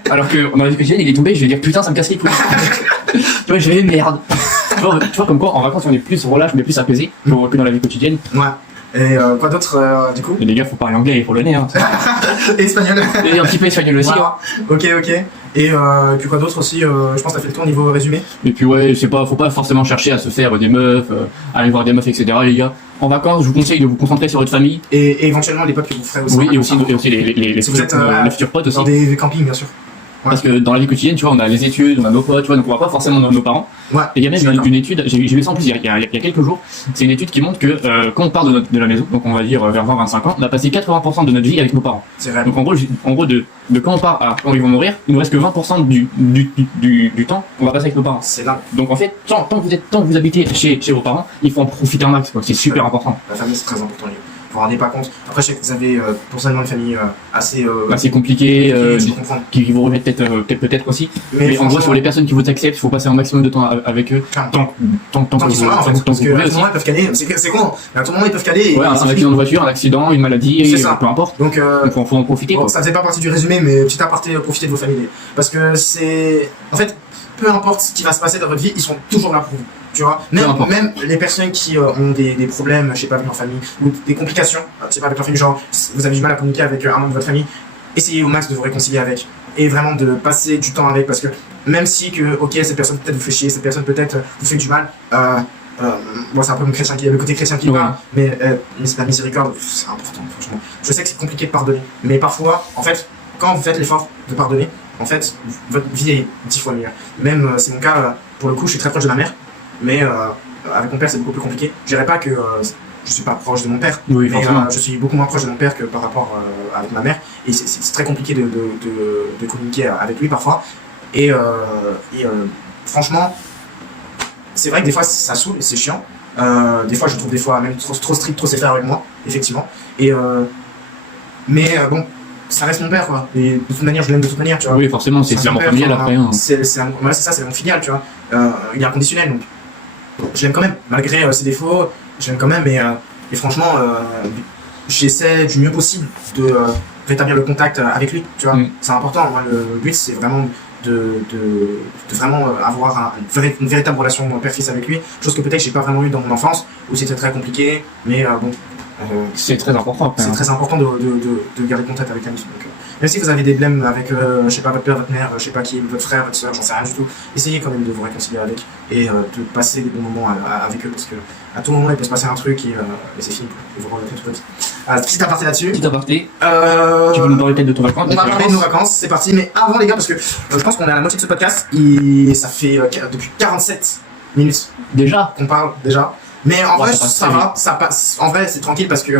Alors que dans la vie quotidienne, il est tombé, je vais dire, putain, ça me casse les couilles. Tu vois, je vais merde. Tu vois, comme quoi, en vacances, on est plus relâche, mais plus apaisé que dans la vie quotidienne. Ouais. Et quoi d'autre du coup? Et les gars, faut parler anglais, il faut le nez. Hein. Et espagnol. Et un petit peu espagnol aussi. Voilà. Hein. Ok. Et puis quoi d'autre aussi? Je pense que t'as fait le tour niveau résumé. Et puis ouais, faut pas forcément chercher à se faire des meufs, aller voir des meufs, etc. Les gars, en vacances, je vous conseille de vous concentrer sur votre famille. Et éventuellement les potes que vous ferez aussi. Oui, et aussi les futurs potes aussi. Dans des campings, bien sûr. Ouais. Parce que dans la vie quotidienne, tu vois, on a les études, on a nos potes, tu vois, donc on voit pas forcément nos parents. Ouais. Et il y a même une étude, j'ai vu ça en plus il y a quelques jours, c'est une étude qui montre que quand on part de la maison, donc on va dire vers 20-25 ans, on a passé 80% de notre vie avec nos parents. C'est vrai. Donc en gros de quand on part à quand ils vont mourir, il nous reste que 20% du temps qu'on va passer avec nos parents. C'est dingue. Donc en fait, tant que vous habitez chez vos parents, il faut en profiter un max, quoi. C'est super important. La famille, c'est très important. Vous vous rendez pas compte. Après, je sais que vous avez personnellement une famille assez compliquée, qui vous remettent peut-être aussi. Mais en gros, sur les personnes qui vous acceptent, il faut passer un maximum de temps avec eux. Tant qu'ils sont là, en fait. Parce qu'à tout moment, ils peuvent caler. C'est con. À tout moment, ils peuvent caler. Ouais, un accident de voiture, un accident, une maladie, peu importe. Donc, faut en profiter. Bon, ça faisait pas partie du résumé, mais petit aparté, profitez de vos familles. Parce que c'est. En fait, peu importe ce qui va se passer dans votre vie, ils sont toujours là pour vous. Tu vois, même les personnes qui ont des problèmes, je sais pas, avec leur famille, ou des complications, je sais pas, avec leur famille, genre, vous avez du mal à communiquer avec un membre de votre famille, essayez au max de vous réconcilier avec. Et vraiment de passer du temps avec, parce que même si ok, cette personne peut-être vous fait chier, cette personne peut-être vous fait du mal, bon, c'est un peu le côté chrétien qui parle, mais la miséricorde, c'est important, franchement. Je sais que c'est compliqué de pardonner, mais parfois, en fait, quand vous faites l'effort de pardonner, en fait, votre vie est 10 fois meilleure. Même, c'est mon cas, pour le coup, je suis très proche de ma mère, mais avec mon père, c'est beaucoup plus compliqué. Je dirais pas que je suis pas proche de mon père, oui, mais je suis beaucoup moins proche de mon père que par rapport avec ma mère, et c'est très compliqué de communiquer avec lui parfois. Et franchement, c'est vrai que des fois ça saoule et c'est chiant. Des fois, je trouve des fois même trop strict, trop sévère avec moi, effectivement. Mais bon, ça reste mon père, quoi. Et de toute manière, je l'aime de toute manière, tu vois. Oui, forcément, c'est l'amour familial après. Hein. C'est ça, c'est l'amour filial, tu vois. Il est inconditionnel, donc je l'aime quand même, malgré ses défauts, je l'aime quand même, et franchement, j'essaie du mieux possible de rétablir le contact avec lui, tu vois. C'est important. Moi, le but, c'est vraiment de vraiment avoir une véritable relation père-fils avec lui, chose que peut-être j'ai pas vraiment eu dans mon enfance, où c'était très compliqué, mais bon. C'est très important. C'est très important de garder contact avec un ami. Donc, même si vous avez des blèmes avec, je sais pas, votre père, votre mère, je sais pas qui, votre frère, votre soeur, j'en sais rien du tout, essayez quand même de vous réconcilier avec et de passer des bons moments avec eux, parce que à tout moment il peut se passer un truc et c'est fini. Et vous regrettez toute votre vie. Petit aparté là-dessus. Petit aparté. Tu veux nous parler peut-être de ton vacances? On va parler de nos vacances, c'est parti. Mais avant les gars, parce que je pense qu'on est à la moitié de ce podcast et ça fait depuis 47 minutes déjà qu'on parle déjà. Mais en vrai, ça va, ça passe. En vrai, c'est tranquille parce que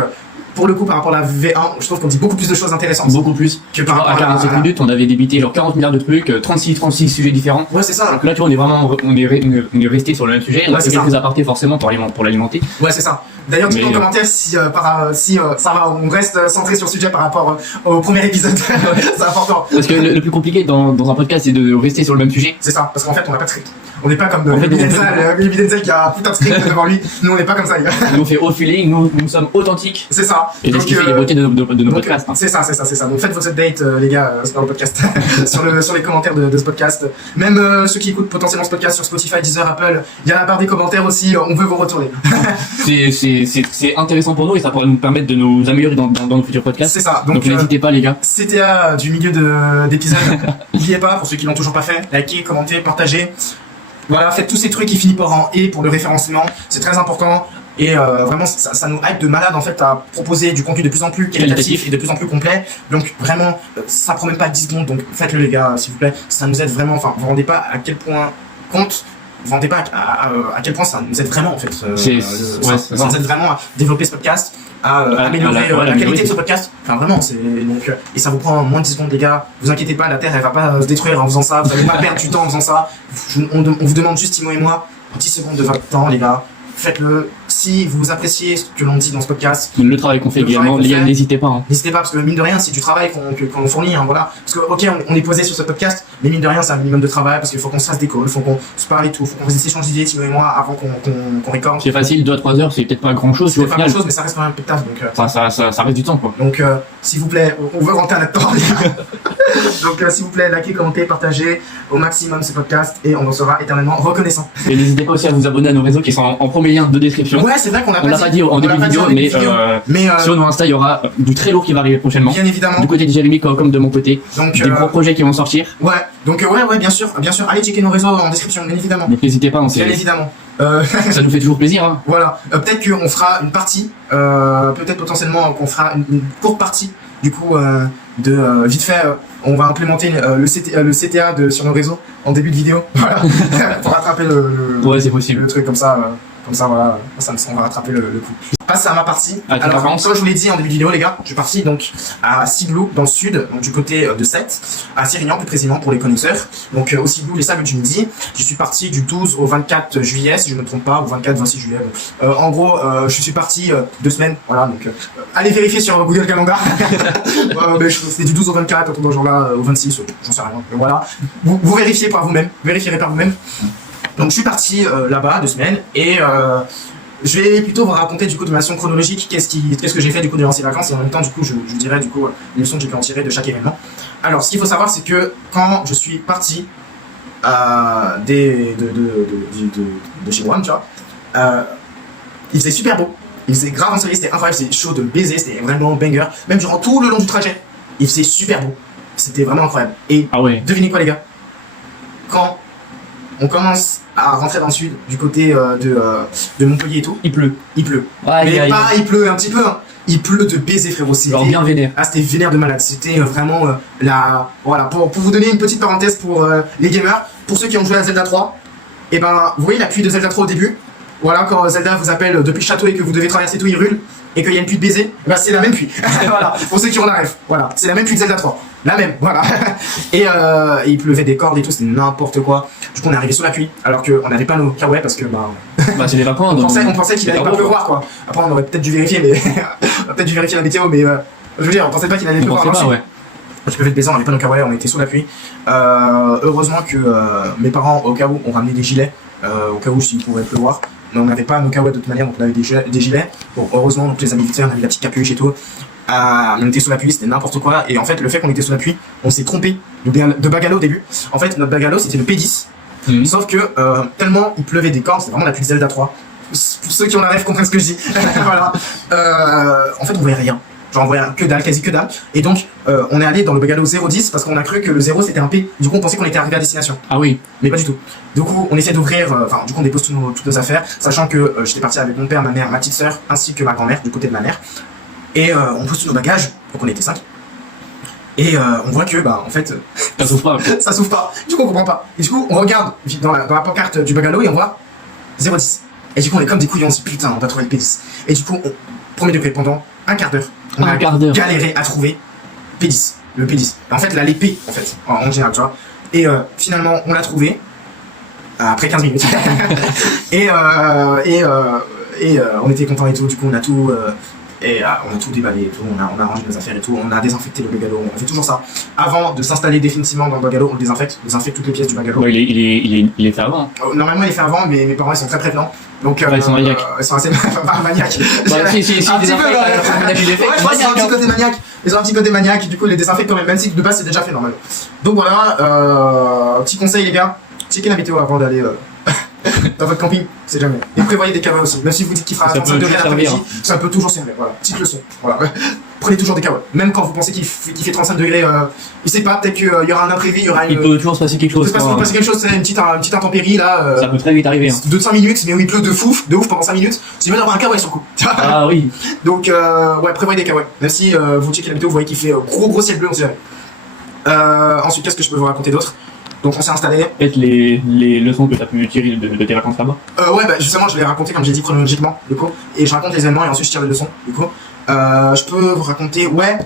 pour le coup, par rapport à la V1, je trouve qu'on dit beaucoup plus de choses intéressantes. Beaucoup plus. Que par rapport à 45 minutes, on avait débité genre 40 milliards de trucs, 36 sujets différents. Ouais, c'est ça. Donc là, tu vois, on est resté sur le même sujet. On a fait quelques apartés forcément pour l'alimenter. Ouais, c'est ça. D'ailleurs, dites-nous en commentaire si ça va, on reste centré sur le sujet par rapport au premier épisode. C'est important. Parce que le plus compliqué dans un podcast, c'est de rester sur le même sujet. C'est ça, parce qu'en fait, on n'a pas de script. On n'est pas comme Billy Denzel qui a putain de script devant lui. Nous, on n'est pas comme ça, les gars. Nous, on fait au feeling, nous sommes authentiques. C'est ça. Et c'est ce qui fait les beautés de nos podcasts. C'est ça. Donc faites vos updates, les gars, dans le podcast, sur les commentaires de ce podcast. Même ceux qui écoutent potentiellement ce podcast sur Spotify, Deezer, Apple, il y a la barre des commentaires aussi, on veut vous retourner. C'est intéressant pour nous et ça pourrait nous permettre de nous améliorer dans nos futurs podcasts. C'est ça. Donc n'hésitez pas, les gars. CTA du milieu d'épisode. N'oubliez pas, pour ceux qui l'ont toujours pas fait, likez, commentez, partagez. Voilà, faites tous ces trucs qui finissent par en et pour le référencement, c'est très important. Et vraiment, ça nous hype de malade en fait à proposer du contenu de plus en plus qualitatif et de plus en plus complet. Donc vraiment, ça prend même pas 10 secondes. Donc faites-le, les gars, s'il vous plaît. Ça nous aide vraiment. Enfin, vous vous rendez pas à quel point compte. Vous vous rendez pas à quel point ça nous aide vraiment en fait. Ça nous aide vraiment à développer ce podcast, à améliorer la qualité de ce podcast. Enfin vraiment, donc et ça vous prend moins de 10 secondes, les gars. Vous inquiétez pas, la Terre elle va pas se détruire en faisant ça. Vous allez pas perdre du temps en faisant ça. On vous demande juste, Timo et moi, 10 secondes de votre temps, les gars. Faites-le. Si vous appréciez ce que l'on dit dans ce podcast, le travail qu'on fait également, les gars, n'hésitez pas. N'hésitez pas, parce que mine de rien, c'est du travail qu'on fournit, hein, voilà. Parce que, ok, on est posé sur ce podcast, mais mine de rien, c'est un minimum de travail, parce qu'il faut qu'on se fasse des calls, il faut qu'on se parle et tout, il faut qu'on s'échange d'idées, Timo et moi, avant qu'on récorde. C'est facile, 2 à 3 heures, c'est peut-être pas grand chose, c'est pas grand chose, mais ça reste quand même un peu de taf, donc. Ça reste du temps, quoi. Donc, s'il vous plaît, on veut rentrer là-dedans. Donc, s'il vous plaît, likez, commentez, partagez au maximum ce podcast, et on en sera éternellement reconnaissant. Et n'hésitez pas aussi à vous abonner à nos réseaux qui sont en premier lien de description. Ouais, c'est vrai qu'on l'a pas dit en début de vidéo, mais sur nos Insta, il y aura du très lourd qui va arriver prochainement. Bien évidemment. Du côté de Jérémy comme de mon côté. Donc, des gros projets qui vont sortir. Ouais, donc ouais, bien sûr. Allez checker nos réseaux en description, bien évidemment. Donc n'hésitez pas, bien évidemment. Ça nous fait toujours plaisir. Hein. Voilà. Peut-être qu'on fera une partie, peut-être potentiellement qu'on fera une courte partie, du coup, vite fait, on va implémenter le CTA sur nos réseaux en début de vidéo. Voilà. Pour rattraper ouais, c'est possible. Le truc comme ça. Comme ça, voilà, on va rattraper le coup. Je passe à ma partie. Alors, comme je vous l'ai dit en début de vidéo, les gars, je suis parti donc à Siglou, dans le sud, donc du côté de Sète, à Sirignan plus précisément pour les connaisseurs. Donc au Siglou, les sables du midi. Je suis parti du 12 au 24 juillet, si je ne me trompe pas, ou 24-26 juillet. Donc, en gros, je suis parti 2 semaines, voilà. Donc allez vérifier sur Google Calendar. C'était du 12 au 24, autour de jour-là, au 26, j'en sais rien. Mais voilà, vous vérifiez par vous-même, vérifierez par vous-même. Donc je suis parti là-bas 2 semaines et je vais plutôt vous raconter du coup de façon chronologique qu'est-ce que j'ai fait du coup durant ces vacances et en même temps du coup je dirai du coup les leçons que j'ai pu en tirer de chaque événement. Alors ce qu'il faut savoir c'est que quand je suis parti de chez moi, tu vois, il faisait super beau, il faisait grave ensoleillé, c'était incroyable, c'était chaud de baiser, c'était vraiment banger, même durant tout le long du trajet, il faisait super beau, c'était vraiment incroyable. Et devinez quoi les gars, quand on commence à rentrer dans le sud, du côté de Montpellier et tout. Il pleut. Mais pas il pleut un petit peu, hein. Il pleut de baiser, frérot. Genre bien vénère. Ah, c'était vénère de malade. C'était vraiment Voilà, pour vous donner une petite parenthèse pour les gamers, pour ceux qui ont joué à Zelda 3, et ben, vous voyez la pluie de Zelda 3 au début. Voilà, quand Zelda vous appelle depuis le château et que vous devez traverser tout Hyrule, et qu'il y a une pluie de baiser, ben c'est la même pluie. Voilà, pour ceux qui ont la ref. Voilà, c'est la même pluie de Zelda 3. La même, voilà. Et il pleuvait des cordes et tout, c'était n'importe quoi. Du coup, on est arrivé sous la pluie, alors qu'on n'avait pas nos kawaii parce que c'est des vacances. On pensait qu'il allait pas pleuvoir, quoi. Après, on aurait peut-être dû vérifier, mais peut-être dû vérifier la météo, mais je veux dire, on pensait pas qu'il allait pleuvoir. Parce que le baiser, on n'avait pas nos kawaii, on était sous la pluie. Heureusement que mes parents, au cas où, ont ramené des gilets, au cas où s'il pouvait pleuvoir. Mais on n'avait pas nos kawaii de toute manière, donc on avait des gilets. Bon, heureusement, donc les amis militaires, on avait la petite capuche et tout. On était sous la pluie, c'était n'importe quoi. Et en fait, le fait qu'on était sous la pluie, on s'est trompé de bungalow au début. En fait, notre bungalow, c'était le P10. Sauf que tellement il pleuvait des cordes, c'était vraiment la pluie de Zelda 3. Pour ceux qui ont la rêve comprennent ce que je dis. Voilà. En fait, on voyait rien. Genre, on voyait que dalle, quasi que dalle. Et donc, on est allé dans le bungalow 010 parce qu'on a cru que le 0 c'était un P. Du coup, on pensait qu'on était arrivé à destination. Ah oui. Mais pas du tout. Du coup, on essaie d'ouvrir, du coup, on dépose toutes nos affaires, sachant que j'étais parti avec mon père, ma mère, ma petite sœur, ainsi que ma grand-mère, du côté de ma mère. Et on pose tous nos bagages, donc on était 5. Et on voit que, en fait, ça s'ouvre pas. Ça s'ouvre pas. Du coup, on comprend pas. Et du coup, on regarde dans la pancarte du bungalow et on voit 010. Et du coup, on est comme des couillons, on se dit putain, on va trouver le P10. Et du coup, premier degré, pendant un quart d'heure. On a galéré à trouver P10, le P10. En fait, là, l'épée, en fait, en général, tu vois. Et finalement, on l'a trouvé après 15 minutes. et on était contents et tout. Du coup, on a tout déballé et tout. On a rangé nos affaires et tout. On a désinfecté le bungalow. On fait toujours ça. Avant de s'installer définitivement dans le bungalow, on le désinfecte. On désinfecte toutes les pièces du bungalow. Ouais, il est fait avant. Normalement, il est fait avant, mais mes parents ils sont très prévenants. Donc, ils sont maniaques. Ils sont assez maniaques. Si, un petit peu, je pense qu'il y a un petit côté maniaque. Ils ont un petit côté maniaque, du coup, ils les désinfectent quand même si de base c'est déjà fait normalement. Donc voilà, petit conseil les gars, checkez la météo avant d'aller dans votre camping, c'est jamais. Et prévoyez des cavots aussi, même si vous dites qu'il fera 35 degrés l'après-midi, ça peut toujours servir. Voilà, petite leçon. Voilà. Prenez toujours des cavots. Même quand vous pensez qu'il fait 35 degrés, il sait pas, peut-être qu'il y aura un imprévu, il peut toujours se passer quelque chose. Il peut se passer quelque chose, c'est une petite intempérie là. Ça peut très vite arriver. De 5 minutes, mais où il pleut de ouf pendant 5 minutes, c'est mieux d'avoir un kawaii sur le coup. Ah oui. Donc, ouais, prévoyez des kawaii. Même si vous checkez la météo, vous voyez qu'il fait gros ciel bleu, on sait jamais. Ensuite, qu'est-ce que je peux vous raconter d'autre? Donc, on s'est installé. Peut-être les leçons que tu as pu tirer de tes vacances là-bas. Ouais, bah justement, je vais les raconter comme j'ai dit chronologiquement, du coup. Et je raconte les événements et ensuite je tire les leçons, du coup. Je peux vous raconter, ouais.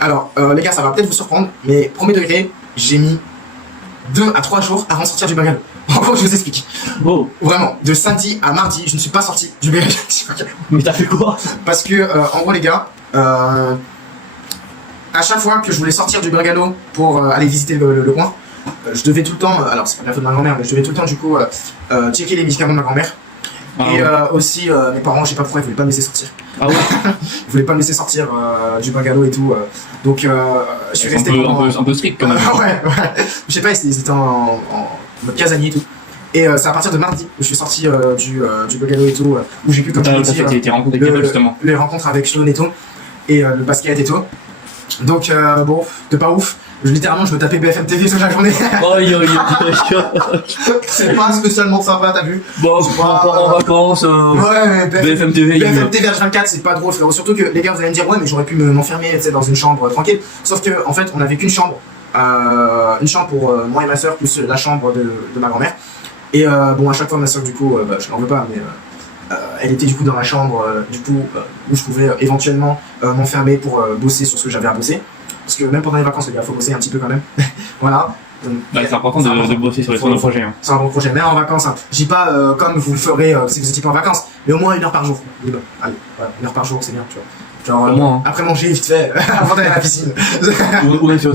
Alors, les gars, ça va peut-être vous surprendre, mais premier degré, j'ai mis 2 à 3 jours avant de sortir du bungalow. En gros, je vous explique. Oh. Vraiment, de samedi à mardi, je ne suis pas sorti du bungalow. Mais t'as fait quoi? Parce que, en gros, les gars, à chaque fois que je voulais sortir du bungalow pour aller visiter le coin, je devais tout le temps, alors c'est pas la faute de ma grand-mère, mais je devais tout le temps du coup checker les médicaments de ma grand-mère. Et aussi mes parents, je sais pas pourquoi, ils voulaient pas me laisser sortir. Ah ouais. Ils voulaient pas me laisser sortir du bungalow et tout. Donc je suis resté un peu strict quand même. ouais. Je sais pas, ils étaient en mode casanier et tout. Et c'est à partir de mardi où je suis sorti du bungalow et tout, où j'ai pu comme tes rencontres avec justement. Les rencontres avec Sean et tout, et le basket et tout. Donc bon, de pas ouf. Littéralement, je me tapais BFM TV toute la journée. C'est pas spécialement sympa, t'as vu? Bon, en vacances. Ouais, mais BFM TV. BFM TV H24, c'est pas drôle, frérot. Surtout que les gars, vous allez me dire, ouais, mais j'aurais pu m'enfermer dans une chambre tranquille. Sauf que, en fait, on avait qu'une chambre. Une chambre pour moi et ma soeur, plus la chambre de ma grand-mère. Et bon, à chaque fois, ma soeur, du coup, je l'en veux pas, mais. Elle était du coup dans la chambre où je pouvais éventuellement m'enfermer pour bosser sur ce que j'avais à bosser. Parce que même pendant les vacances, il faut bosser un petit peu quand même. Voilà. Donc, c'est important de bosser sur les projets. Hein. C'est un bon projet. Mais en vacances, hein, je dis pas comme vous le ferez si vous étiez pas en vacances, mais au moins 1 heure par jour. Allez, voilà, 1 heure par jour, c'est bien, tu vois. Genre, après manger, vite fait, avant d'aller à la piscine. Ou même sur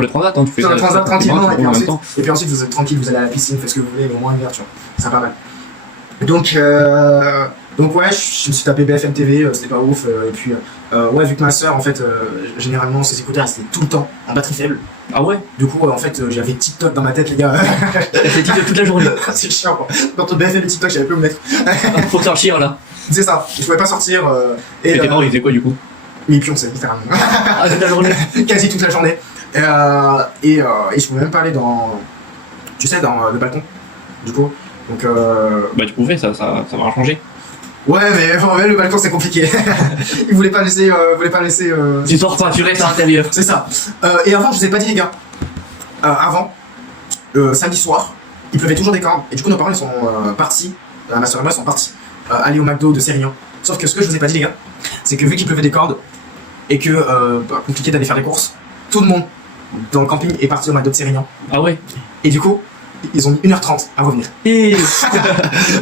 le transat, hein, tu fais sur ça. Le transat tranquillement, et puis ensuite vous êtes tranquille, vous allez à la piscine, faites ce que vous voulez, mais au moins 1 heure, tu vois. C'est pas mal. Donc ouais, je me suis tapé BFM TV, c'était pas ouf. Et puis ouais, vu que ma soeur, en fait, généralement ses écouteurs c'était tout le temps en batterie faible. Ah ouais. Du coup, en fait, j'avais TikTok dans ma tête, les gars. T'as TikTok toute la journée. C'est chiant, quoi. Entre BFM et TikTok, j'avais plus où me mettre. Faut sortir là. C'est ça. Je pouvais pas sortir. Et tes parents, ils faisaient quoi du coup? Mais ils pionçaient, littéralement. Ah, toute la journée. Quasi toute la journée. Et je pouvais même pas aller dans, tu sais, dans le balcon. Du coup. Donc bah tu pouvais, ça va changer. Ouais, mais le balcon c'est compliqué. Ils voulaient pas laisser. Tu sors pas, tu restes à l'intérieur. C'est ça. Et avant, je vous ai pas dit les gars. Avant, samedi soir, il pleuvait toujours des cordes. Et du coup, nos parents ils sont partis. Ma soeur et moi sont partis aller au McDo de Sérignan. Sauf que ce que je vous ai pas dit les gars, c'est que vu qu'il pleuvait des cordes et que compliqué d'aller faire des courses, tout le monde dans le camping est parti au McDo de Sérignan. Ah ouais. Et du coup, ils ont mis 1h30 à revenir.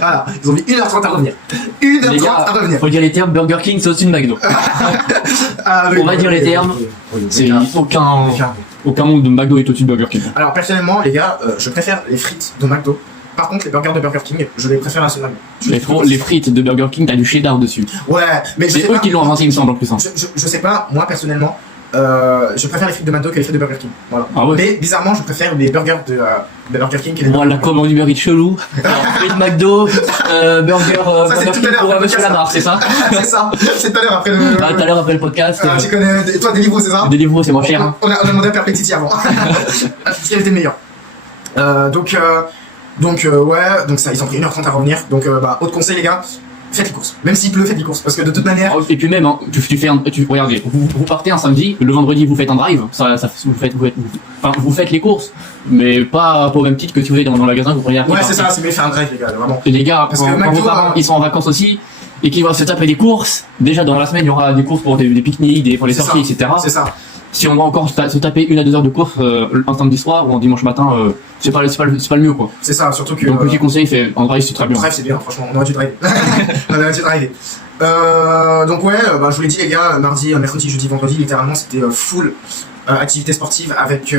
Voilà, ils ont mis 1h30 à revenir. 1h30 à revenir. Faut dire les termes, Burger King c'est au-dessus de McDo. On va dire les termes. C'est aucun monde de McDo est au-dessus de Burger King. Alors personnellement, les gars, je préfère les frites de McDo. Par contre, les burgers de Burger King, je les préfère à ceux de McDo. Les frites de Burger King, t'as du cheddar dessus. Ouais, mais c'est eux qui l'ont inventé, il me semble en plus. Hein. Je sais pas, moi personnellement. Je préfère les frites de McDo que les frites de Burger King. Voilà. Ah ouais. Mais bizarrement, je préfère les burgers de Burger King que les Voilà, comme on Uber Eats chelou. Frites McDo, burger King pour Monsieur Lamar, c'est ça? C'est ça. C'est tout à l'heure après le. Ah, tout à l'heure après le podcast. Tu connais. Toi, Deliveroo, c'est ça? Deliveroo, c'est moins cher. Hein. On a demandé à Perplexity avant. Parce qu'elle était meilleure. Donc ouais, donc ça, ils ont pris 1h30 à revenir. Donc autre conseil les gars. Faites les courses, même s'il pleut, faites les courses, parce que de toute manière. Et puis même, hein, regardez, vous partez un samedi, le vendredi vous faites un drive, vous faites les courses, mais pas au même titre que si vous êtes dans le magasin, vous prenez un. Ouais, c'est ça, c'est mieux faire un drive les gars, vraiment. Et les gars, quand vos parents ils sont en vacances aussi, et qui va se taper des courses. Déjà dans la semaine, il y aura des courses pour des pique-niques, pour les sorties, etc. C'est ça. Si on va encore se taper 1 à 2 heures de course un samedi soir ou un dimanche matin, c'est pas le mieux quoi. C'est ça, surtout que. Donc petit conseil, en drive c'est très bien. Bref, c'est bien, franchement, on aurait dû driver. On aurait dû driver. Donc ouais, je vous l'ai dit les gars, mardi, mercredi, jeudi, vendredi, littéralement c'était full activité sportive avec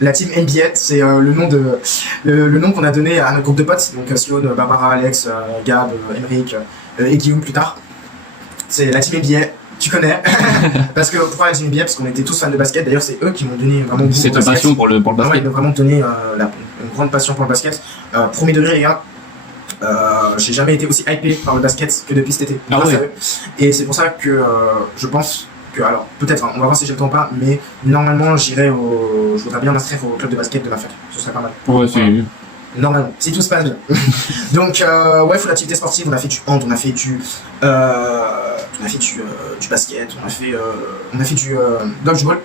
la team NBA. C'est le nom qu'on a donné à notre groupe de potes, donc Sion, Barbara, Alex, Gab, Emeric et Guillaume plus tard. C'est la team NBA. Tu connais. Parce que pourquoi la team NBA? Parce qu'on était tous fans de basket. D'ailleurs, c'est eux qui m'ont donné vraiment beaucoup cette passion pour le basket. Ouais, ils m'ont vraiment donné une grande passion pour le basket. Premier degré, les gars. J'ai jamais été aussi hypé par le basket que depuis cet été. Ah ouais. Et c'est pour ça que je pense que, alors peut-être, on va voir si j'ai le temps ou pas, mais normalement je voudrais bien m'inscrire au club de basket de ma fac. Ce serait pas mal. Ouais, c'est. Normalement, si tout se passe bien. Donc, ouais, faut l'activité sportive. On a fait du hand, on a fait du basket, on a fait du dodgeball,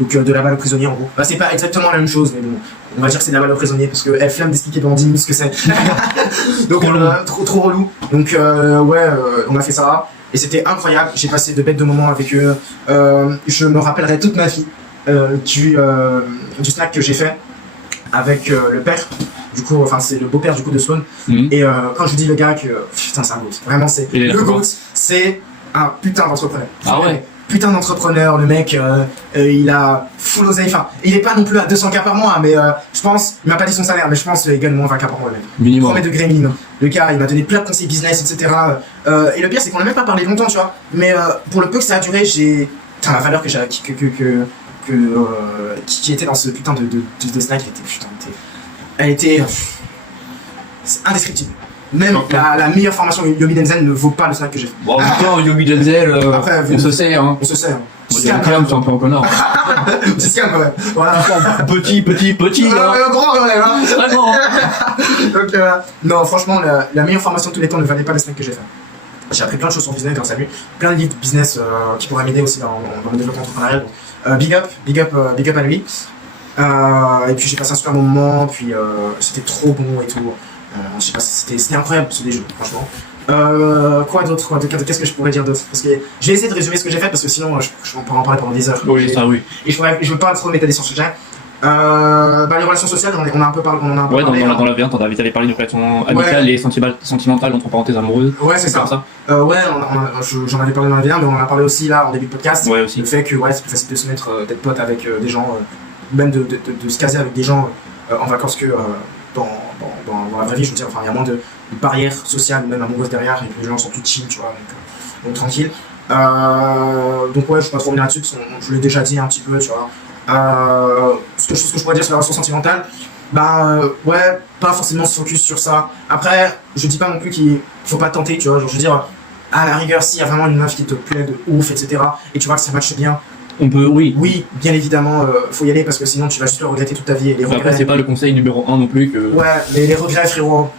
donc de la balle au prisonnier en gros. Bah, c'est pas exactement la même chose, mais bon, on va dire que c'est de la balle au prisonnier parce que flemme d'expliquer pendant 10 minutes ce que c'est. Donc, trop relou. Donc, ouais, on a fait ça et c'était incroyable. J'ai passé de bêtes de moments avec eux. Je me rappellerai toute ma vie du snack que j'ai fait avec le père. Du coup, enfin, c'est le beau-père du coup de Sloan. Et quand je dis le gars que putain, c'est un GOAT. Vraiment, c'est le GOAT. C'est un putain d'entrepreneur. Ah ouais. Putain d'entrepreneur, le mec, il a full oseille. Enfin, il est pas non plus à 200K par mois, mais je pense, il m'a pas dit son salaire, mais je pense qu'il gagne moins 20K par mois. Minimum. Premier degré minimum. Le gars, il m'a donné plein de conseils business, etc. Et le pire, c'est qu'on a même pas parlé longtemps, tu vois. Mais pour le peu que ça a duré, j'ai. Putain, la valeur que j'ai, qui était dans ce putain de snack, elle était c'est indescriptible. Même la meilleure formation Yomi Denzel ne vaut pas le snack que j'ai fait. Bon, putain, Yomi Denzel, on se sait, hein. On se sait, hein. C'est un peu en connard. C'est scam quand même. Voilà. Petit, là. Grand quand même, hein. C'est vraiment. Donc, non, franchement, la meilleure formation de tous les temps ne valait pas le snack que j'ai fait. J'ai appris plein de choses sur le business grâce à lui. Plein de livres de business qui pourraient m'aider aussi dans le développement entrepreneurial. Big up à lui. Et puis j'ai passé un super bon moment, puis c'était trop bon et tout. Je sais pas, c'était incroyable ce déjeuner, franchement. Quoi d'autre? Qu'est-ce que je pourrais dire d'autre? Parce que j'ai essayé de résumer ce que j'ai fait parce que sinon je pourrais en parler pendant des heures. Oui, ça oui. Et je veux pas trop m'étaler sur ce sujet. Les relations sociales, on a un peu parlé. Ouais, dans la V1, t'avais parlé de relations amicales et sentimentales, entre parenthèses amoureuses. Ouais, c'est ça. Ouais, j'en avais parlé dans la V1, mais on en a parlé aussi là en début de podcast. Ouais, aussi. Le fait que c'est plus facile de se mettre d'être pote avec des gens, même de se caser avec des gens en vacances que dans la vraie vie. Je veux dire, enfin, il y a moins de barrières sociales, même amoureuses derrière, et que les gens sont tout chill, tu vois, donc tranquille. Donc ouais, je vais pas trop revenir là-dessus, parce que je l'ai déjà dit un petit peu, tu vois. Ce que je pourrais dire sur la relation sentimentale, ouais, pas forcément se focus sur ça. Après, je dis pas non plus qu'il faut pas tenter, tu vois, genre je veux dire, à la rigueur, s'il y a vraiment une meuf qui te plaît de ouf, etc., et tu vois que ça matche bien, on peut, oui. Oui, bien évidemment, faut y aller parce que sinon tu vas juste le regretter toute ta vie. Et les regrets, après, c'est pas le conseil numéro 1 non plus que. Ouais, mais les regrets, frérot,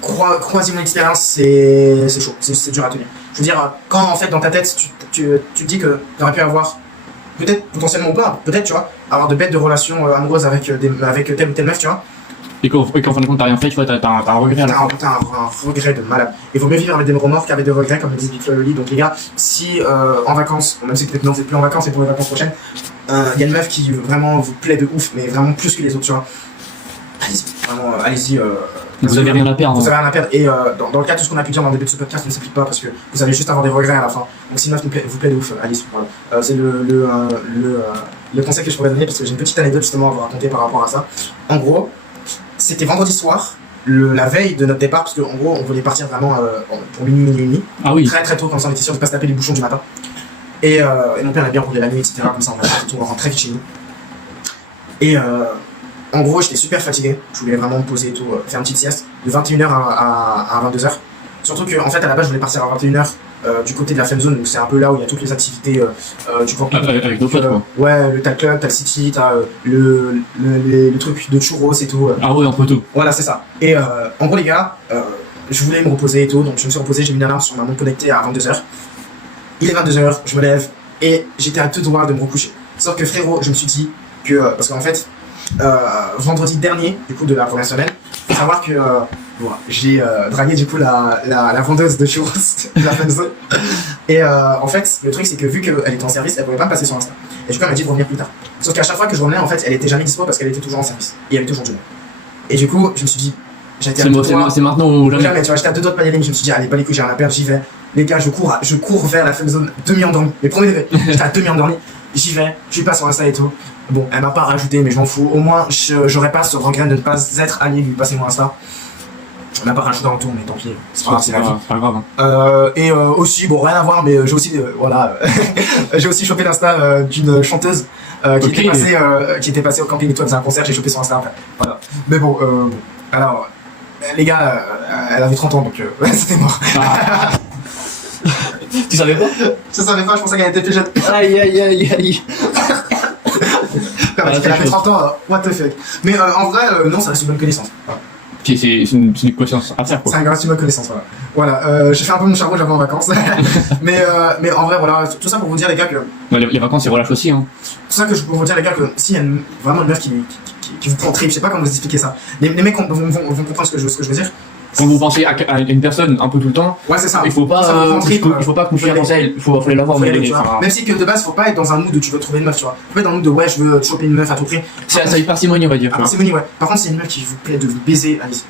croisez mon expérience, c'est chaud, c'est dur à tenir. Je veux dire, quand en fait dans ta tête, tu te dis que t'aurais pu avoir, peut-être, potentiellement ou pas, peut-être, tu vois, avoir de bêtes de relations amoureuses avec telle ou telle meuf, tu vois. Et qu'en fin de compte, t'as rien fait, tu vois, t'as un regret à la fin. T'as un regret de malade. Il vaut mieux vivre avec des remords qu'avec des regrets, comme le dit Big Flo et Oli. Donc les gars, si en vacances, même si peut-être non, vous êtes plus en vacances et pour les vacances prochaines, il y a une meuf qui vraiment vous plaît de ouf, mais vraiment plus que les autres, tu vois. Allez-y, vraiment, allez-y. Vous avez rien à perdre. Vous avez rien à perdre. Et dans le cas, tout ce qu'on a pu dire dans le début de ce podcast ne s'applique pas parce que vous allez juste avoir des regrets à la fin. Donc si une meuf vous plaît de ouf, allez-y. Voilà. C'est le conseil que je pourrais donner parce que j'ai une petite anecdote justement à vous raconter par rapport à ça. En gros, c'était vendredi soir, la veille de notre départ, parce qu'en gros, on voulait partir vraiment pour minuit et demi. Ah oui. Très très tôt, comme ça on était sûr de pas se taper les bouchons du matin. Et mon père a bien roulé la nuit, etc. Comme ça on rentre très vite chez nous. Et en gros, j'étais super fatigué. Je voulais vraiment me poser et tout, faire une petite sieste de 21h à 22h. Surtout qu'en fait, à la base, je voulais partir à 21h. Du côté de la Femme Zone, donc c'est un peu là où il y a toutes les activités du camping. Avec d'autres potes, quoi. Ouais, le Tal Club, Tal City, t'as le truc de churros et tout. Ah ouais, entre tout. Voilà, c'est ça. Et en gros, les gars, je voulais me reposer et tout, donc je me suis reposé, j'ai mis une alarme sur ma montre connectée à 22h. Il est 22h, je me lève et j'étais à 2 doigts de me recoucher. Sauf que frérot, je me suis dit que, parce qu'en fait, vendredi dernier, du coup de la première semaine, Faut savoir que j'ai dragué du coup la vendeuse de churros de la friendzone. Et en fait, le truc c'est que vu qu'elle était en service, elle pouvait pas me passer sur Insta. Et du coup, elle m'a dit de revenir plus tard. Sauf qu'à chaque fois que je revenais, en fait, elle était jamais dispo parce qu'elle était toujours en service. Et elle était toujours du monde. Et du coup, je me suis dit, c'est maintenant ou jamais. Jamais, tu vois, j'étais à 2 doigts de pas y aller, mais je me suis dit, allez, pas les couilles, j'ai rien à perdre, j'y vais. Les gars, je cours vers la friendzone demi-endormi. Mais premier degré, j'étais à demi-endormi. J'y vais, je suis pas sur Insta et tout. Bon, elle m'a pas rajouté, mais je m'en fous. Au moins, j'aurais pas ce regret de ne pas être allié, lui passer mon Insta. On n'a pas rajouté en tour, mais tant pis. C'est pas grave, c'est la vie. C'est pas grave. Hein. Aussi, bon, rien à voir, mais j'ai aussi, voilà, j'ai aussi chopé l'Insta d'une chanteuse qui était passée au camping et tout, elle faisait un concert, j'ai chopé son Insta après. Voilà. Mais bon, alors, les gars, elle avait 30 ans, donc c'était mort. Ah. Tu savais pas? Je savais pas, je pensais qu'elle était plus jeune. Aïe aïe aïe aïe. Elle avait 30 ans, what the fuck. Mais en vrai, non, ça reste une bonne connaissance. Voilà. C'est une connaissance à faire, quoi. C'est une bonne connaissance, voilà. Voilà, j'ai fait un peu mon charbon, j'avais en vacances. mais en vrai, voilà, tout ça pour vous dire, les gars, que. Les vacances, c'est relâche aussi, hein. Tout ça que je peux vous dire, les gars, que s'il y a vraiment une meuf qui vous prend trip, je sais pas comment vous expliquer ça. Les mecs vont comprendre ce que je veux dire. Quand vous pensez à une personne un peu tout le temps, ouais, c'est ça. Il faut pas confier à elle, il faut l'avoir. Même si que de base, faut pas être dans un mood où tu veux trouver une meuf, tu vois. Faut pas être dans un mood de ouais, je veux choper une meuf à tout prix. C'est ça, parcimonie, on va dire. Parcimonie, ouais. Par contre, c'est une meuf qui vous plaît de vous baiser, allez-y.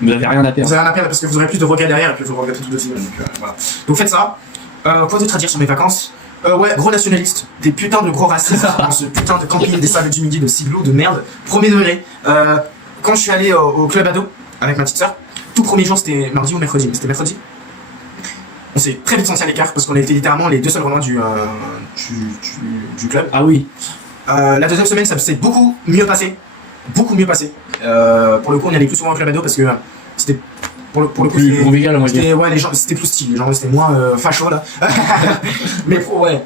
Vous avez rien à perdre. Vous avez rien à perdre parce que vous aurez plus de regrets derrière et puis vous regrettez tout de suite. Donc voilà. Donc faites ça. Quoi d'autre à dire sur mes vacances? Ouais, gros nationaliste, des putains de gros racistes dans ce putain de camping des sables du midi de Siglo de merde. Premier degré. Quand je suis allé au club ado avec ma petite sœur, tout premier jour c'était mardi ou mercredi, mais c'était mercredi. On s'est très vite senti à l'écart parce qu'on était littéralement les deux seuls Romains du club. Ah oui. La deuxième semaine, ça s'est beaucoup mieux passé. Beaucoup mieux passé. Pour le coup, on y allait plus souvent au club ado parce que c'était. Pour le coup, plus convivial, on va dire. Ouais, les gens, c'était plus style, les gens c'était moins facho là. Mais ouais,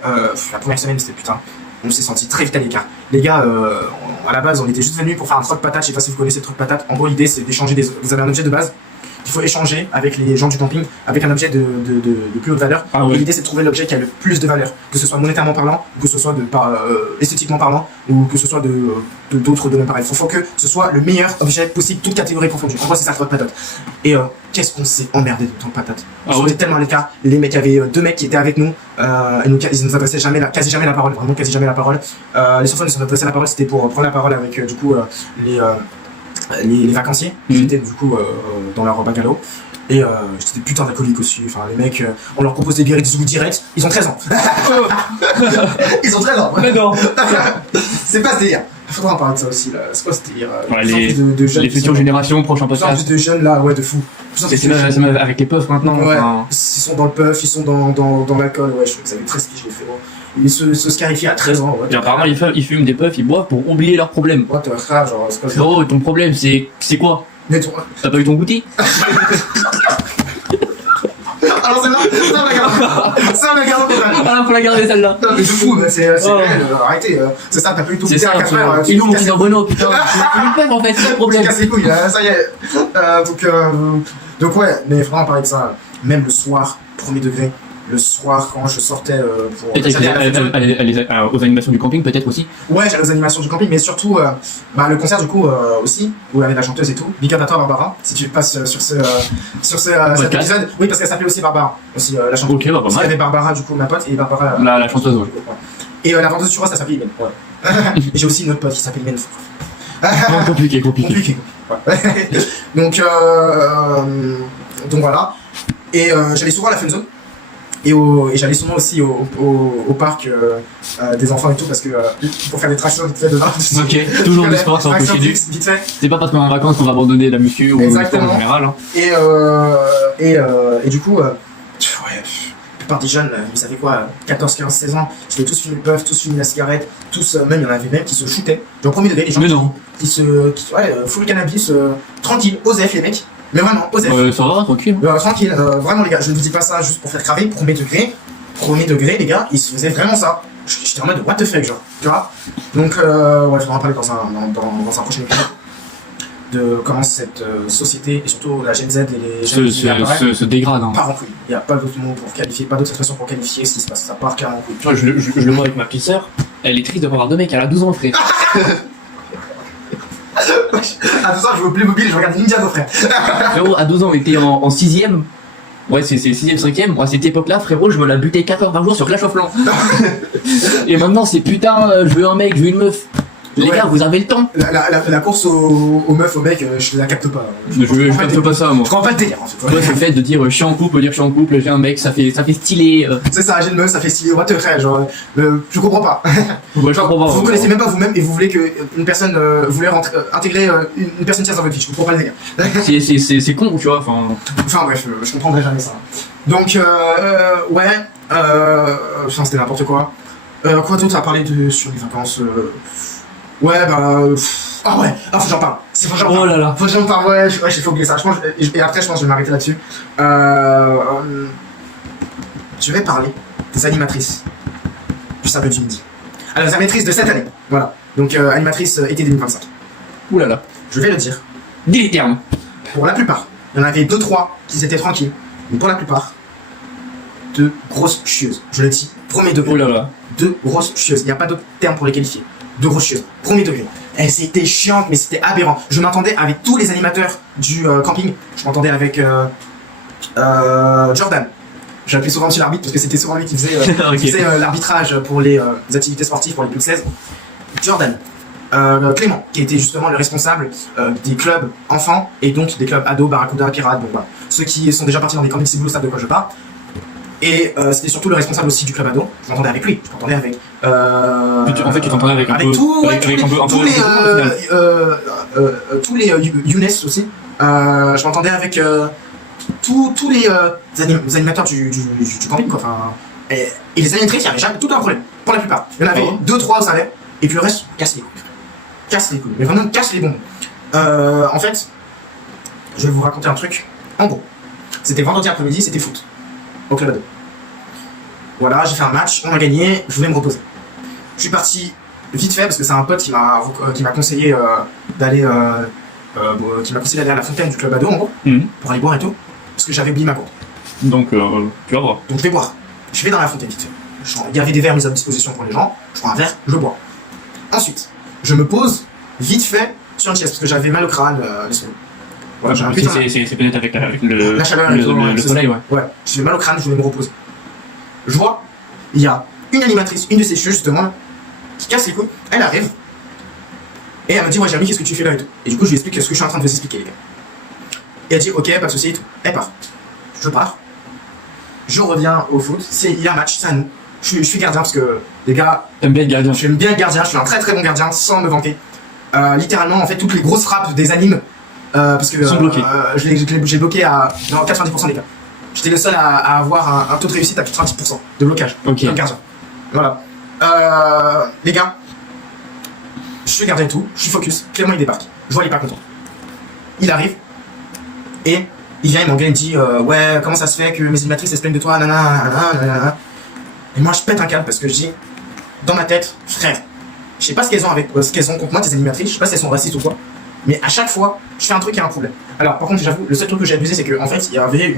la première semaine c'était putain. On s'est senti très vite à l'écart. Les gars, à la base, on était juste venus pour faire un troc patate. Je sais pas si vous connaissez le troc patate. En gros, l'idée c'est d'échanger vous avez un objet de base. Il faut échanger avec les gens du camping avec un objet de plus haute valeur. Ah, ouais. Et l'idée c'est de trouver l'objet qui a le plus de valeur, que ce soit monétairement parlant, que ce soit esthétiquement parlant, ou que ce soit d'autres domaines pareils. Il faut que ce soit le meilleur objet possible, toute catégorie confondue. En gros, c'est ça le troc patate. Et qu'est-ce qu'on s'est emmerdé de troc patate. On était tellement à l'écart. Les mecs, il y avait 2 mecs qui étaient avec nous. Ils nous adressaient quasi jamais la parole, vraiment quasi jamais la parole. Les seules fois où ils nous adressaient la parole, c'était pour prendre la parole avec du coup les vacanciers qui étaient du coup dans leur bungalow. Et j'étais des putains d'alcooliques aussi. Enfin, les mecs, on leur propose des bières, ils disent oui direct. Ils ont 13 ans. Ils ont 13 ans. Mais non. C'est pas ce délire. Il faudra en parler de ça aussi là. C'est quoi ce délire? De jeunes, les futures générations, prochains podcasts. De jeunes là, ouais, de fou. C'est même avec les puffs maintenant. Ouais. Enfin... Ils sont dans le puff, ils sont dans l'alcool. Ouais, je crois que ça avait 13 piges les frérots. Ils se scarifient à 13 ans. Ouais, apparemment, ils fument des puffs, ils boivent pour oublier leurs problèmes. Ouais, t'es grave, genre, c'est pas ça. Frérot, ton problème, c'est quoi? T'as pas eu ton goûter? Alors celle-là, ça on la garde. Ça on la garde. Ah, faut la garder celle-là. Non, mais de fou, c'est arrêtez. C'est ça, t'as pas eu tout goûter à 4 heures. Il nous mon fils Renault, putain. Tu me perds en fait, c'est le problème. Tu casses les couilles, ça y est. Donc ouais, mais il faudra en parler de ça. Même le soir, premier degré. Le soir, quand je sortais pour... aux animations du camping, peut-être aussi. Ouais, j'allais aux animations du camping, mais surtout le concert du coup aussi, où il y avait la chanteuse et tout. Big up à toi Barbara, si tu passes sur cet épisode. Oui, parce qu'elle s'appelait aussi Barbara, aussi la chanteuse. Ok, bah pas mal. Il y avait Barbara du coup, ma pote, et Barbara... la chanteuse, ouais. Et la vendeuse sur ça s'appelle Imen. Ouais. Et j'ai aussi une autre pote qui s'appelle Imen. Compliqué. Ouais. Donc voilà. Et j'allais souvent à la Funzone. Et j'allais souvent aussi au parc des enfants et tout parce que pour faire des tractions vite fait dedans. Ok, toujours du sport, c'est impossible. Vite fait. C'est pas parce qu'on est en vacances qu'on va abandonner la muscu ou le sport en général. Hein. Et du coup, la plupart des jeunes, ils savaient quoi, 14, 15, 16 ans, ils avaient tous fumé le puff, tous fumé la cigarette, tous, même il y en avait même qui se shootaient. Genre, premier degré, les gens full cannabis, tranquille, OZEF les mecs. Mais vraiment, OZEF. Ça va, tranquille. Tranquille, vraiment les gars, je ne vous dis pas ça juste pour faire craver, premier degré, les gars, ils se faisaient vraiment ça. J'étais en mode what the fuck, genre, tu vois. Donc, ouais, il faudra en parler dans un prochain épisode de comment cette société, et surtout la Gen Z et les jeunes se dégradent. Hein. Part en couille. Il n'y a pas d'autre mot pour qualifier, pas d'autre expression pour qualifier ce qui se passe, ça part carrément en couille. Tu vois, je le vois avec ma petite sœur, elle est triste d'avoir 2 mecs, elle a 12 ans, frère. À 12 ans, je jouais au Playmobil, je regardais Ninjago, frère. Frérot, à 12 ans, on était en 6ème. Ouais, c'est 6ème, 5ème. À cette époque-là, frérot, je me la butais 4 heures par jour sur Clash of Clans. Et maintenant, c'est putain, je veux un mec, je veux une meuf. Les gars, vous avez le temps. La course aux meufs, aux mecs, je la capte pas. Je capte pas ça, moi. Je comprends pas le délire, en fait. Ouais, c'est le fait de dire je suis en couple, dire je suis en couple, j'ai un mec, ça fait stylé. C'est ça, j'ai une meuf, ça fait stylé. What the fuck, genre, je comprends pas. Ouais, je comprends pas. Vous connaissez même pas vous-même et vous voulez qu'une personne voulait intégrer une personne tierce dans votre vie. Je comprends pas le délire. C'est con, tu vois. Enfin bref, je comprendrai jamais ça. Donc, ouais. Enfin, c'était n'importe quoi. Quoi d'autre à parler sur les vacances Ouais, ah ouais, faut que j'en parle. Faut que j'en parle. Oh là là. Faut que j'en parle, ouais, j'ai fait oublier ça. Je pense, et après, je pense que je vais m'arrêter là-dessus. Je vais parler des animatrices du Sable du Midi. Alors, les animatrices de cette année. Voilà. Donc, animatrice été 2025. Ouh là là. Je vais le dire. Dis les termes. Pour la plupart, il y en avait 2-3 qui étaient tranquilles. Mais pour la plupart, de grosses chieuses. Je le dis, premier degré. Oh là là. De grosses chieuses. Il n'y a pas d'autre terme pour les qualifier. De grosses chieuses. Premier degré. Et c'était chiante, mais c'était aberrant. Je m'entendais avec tous les animateurs du camping. Je m'entendais avec Jordan. J'appelais souvent monsieur l'arbitre parce que c'était souvent lui qui faisait, Ok. qui faisait l'arbitrage pour les activités sportives pour les plus 16. Jordan. Clément, qui était justement le responsable des clubs enfants et donc des clubs ados, Barracuda, Pirates, bon, voilà. Ceux qui sont déjà partis dans des campings, c'est vous le savez de quoi je parle. Et c'était surtout le responsable aussi du club ado. Je m'entendais avec lui. Je m'entendais avec. En fait, tu t'entendais avec un peu. Tous les Younes aussi. Je m'entendais avec tous les animateurs du camping, quoi. Enfin, et les animatrices, il y avait jamais tout un problème. Pour la plupart. Il y en avait 2-3 au savait. Et puis le reste, casse les couilles. Casse les couilles. Mais vraiment, casse les bonbons. En fait, je vais vous raconter un truc. En gros, c'était vendredi après-midi, c'était foot. Au club ado. Voilà, j'ai fait un match, on a gagné, je voulais me reposer. Je suis parti vite fait parce que c'est un pote qui m'a conseillé d'aller à la fontaine du club ado en gros, pour aller boire et tout, parce que j'avais oublié ma gourde. Donc, tu vas voir. Donc je vais boire. Je vais dans la fontaine vite fait. Il y avait des verres mis à disposition pour les gens, je prends un verre, je bois. Ensuite, je me pose vite fait sur une chaise parce que j'avais mal au crâne les semaines. Voilà, j'ai un putain. C'est peut-être avec la chaleur et le soleil, ouais. Ouais, j'ai mal au crâne, je voulais me reposer. Je vois, il y a une animatrice, une de ces cheveux justement, qui casse les couilles. Elle arrive et elle me dit, ouais, Jérémy, qu'est-ce que tu fais là et tout. Et du coup, je lui explique ce que je suis en train de vous expliquer, les gars. Et elle dit, ok, pas de soucis et tout. Elle part. Je pars. Je reviens au foot. Il y a un match, c'est à nous. Je suis gardien parce que, les gars. T'aimes bien le gardien. J'aime bien le gardien, je suis un très très bon gardien sans me vanter. Littéralement, en fait, toutes les grosses frappes des animes. Parce que sont bloqués. J'ai bloqué dans 90% des cas. J'étais le seul à avoir un taux de réussite à 90% de blocage. Ok. Comme gardien. Voilà. Les gars, je suis gardien et tout, je suis focus. Clément il débarque. Je vois il est pas content. Il arrive et il vient, il m'engueule, il me dit ouais, comment ça se fait que mes animatrices elles se plaignent de toi, nanana. Et moi je pète un câble parce que je dis dans ma tête, frère, je sais pas ce qu'elles ont contre moi, tes animatrices, je sais pas si elles sont racistes ou quoi. Mais à chaque fois, je fais un truc qui a un problème. Alors, par contre, j'avoue, le seul truc que j'ai abusé, c'est qu'en fait, il y avait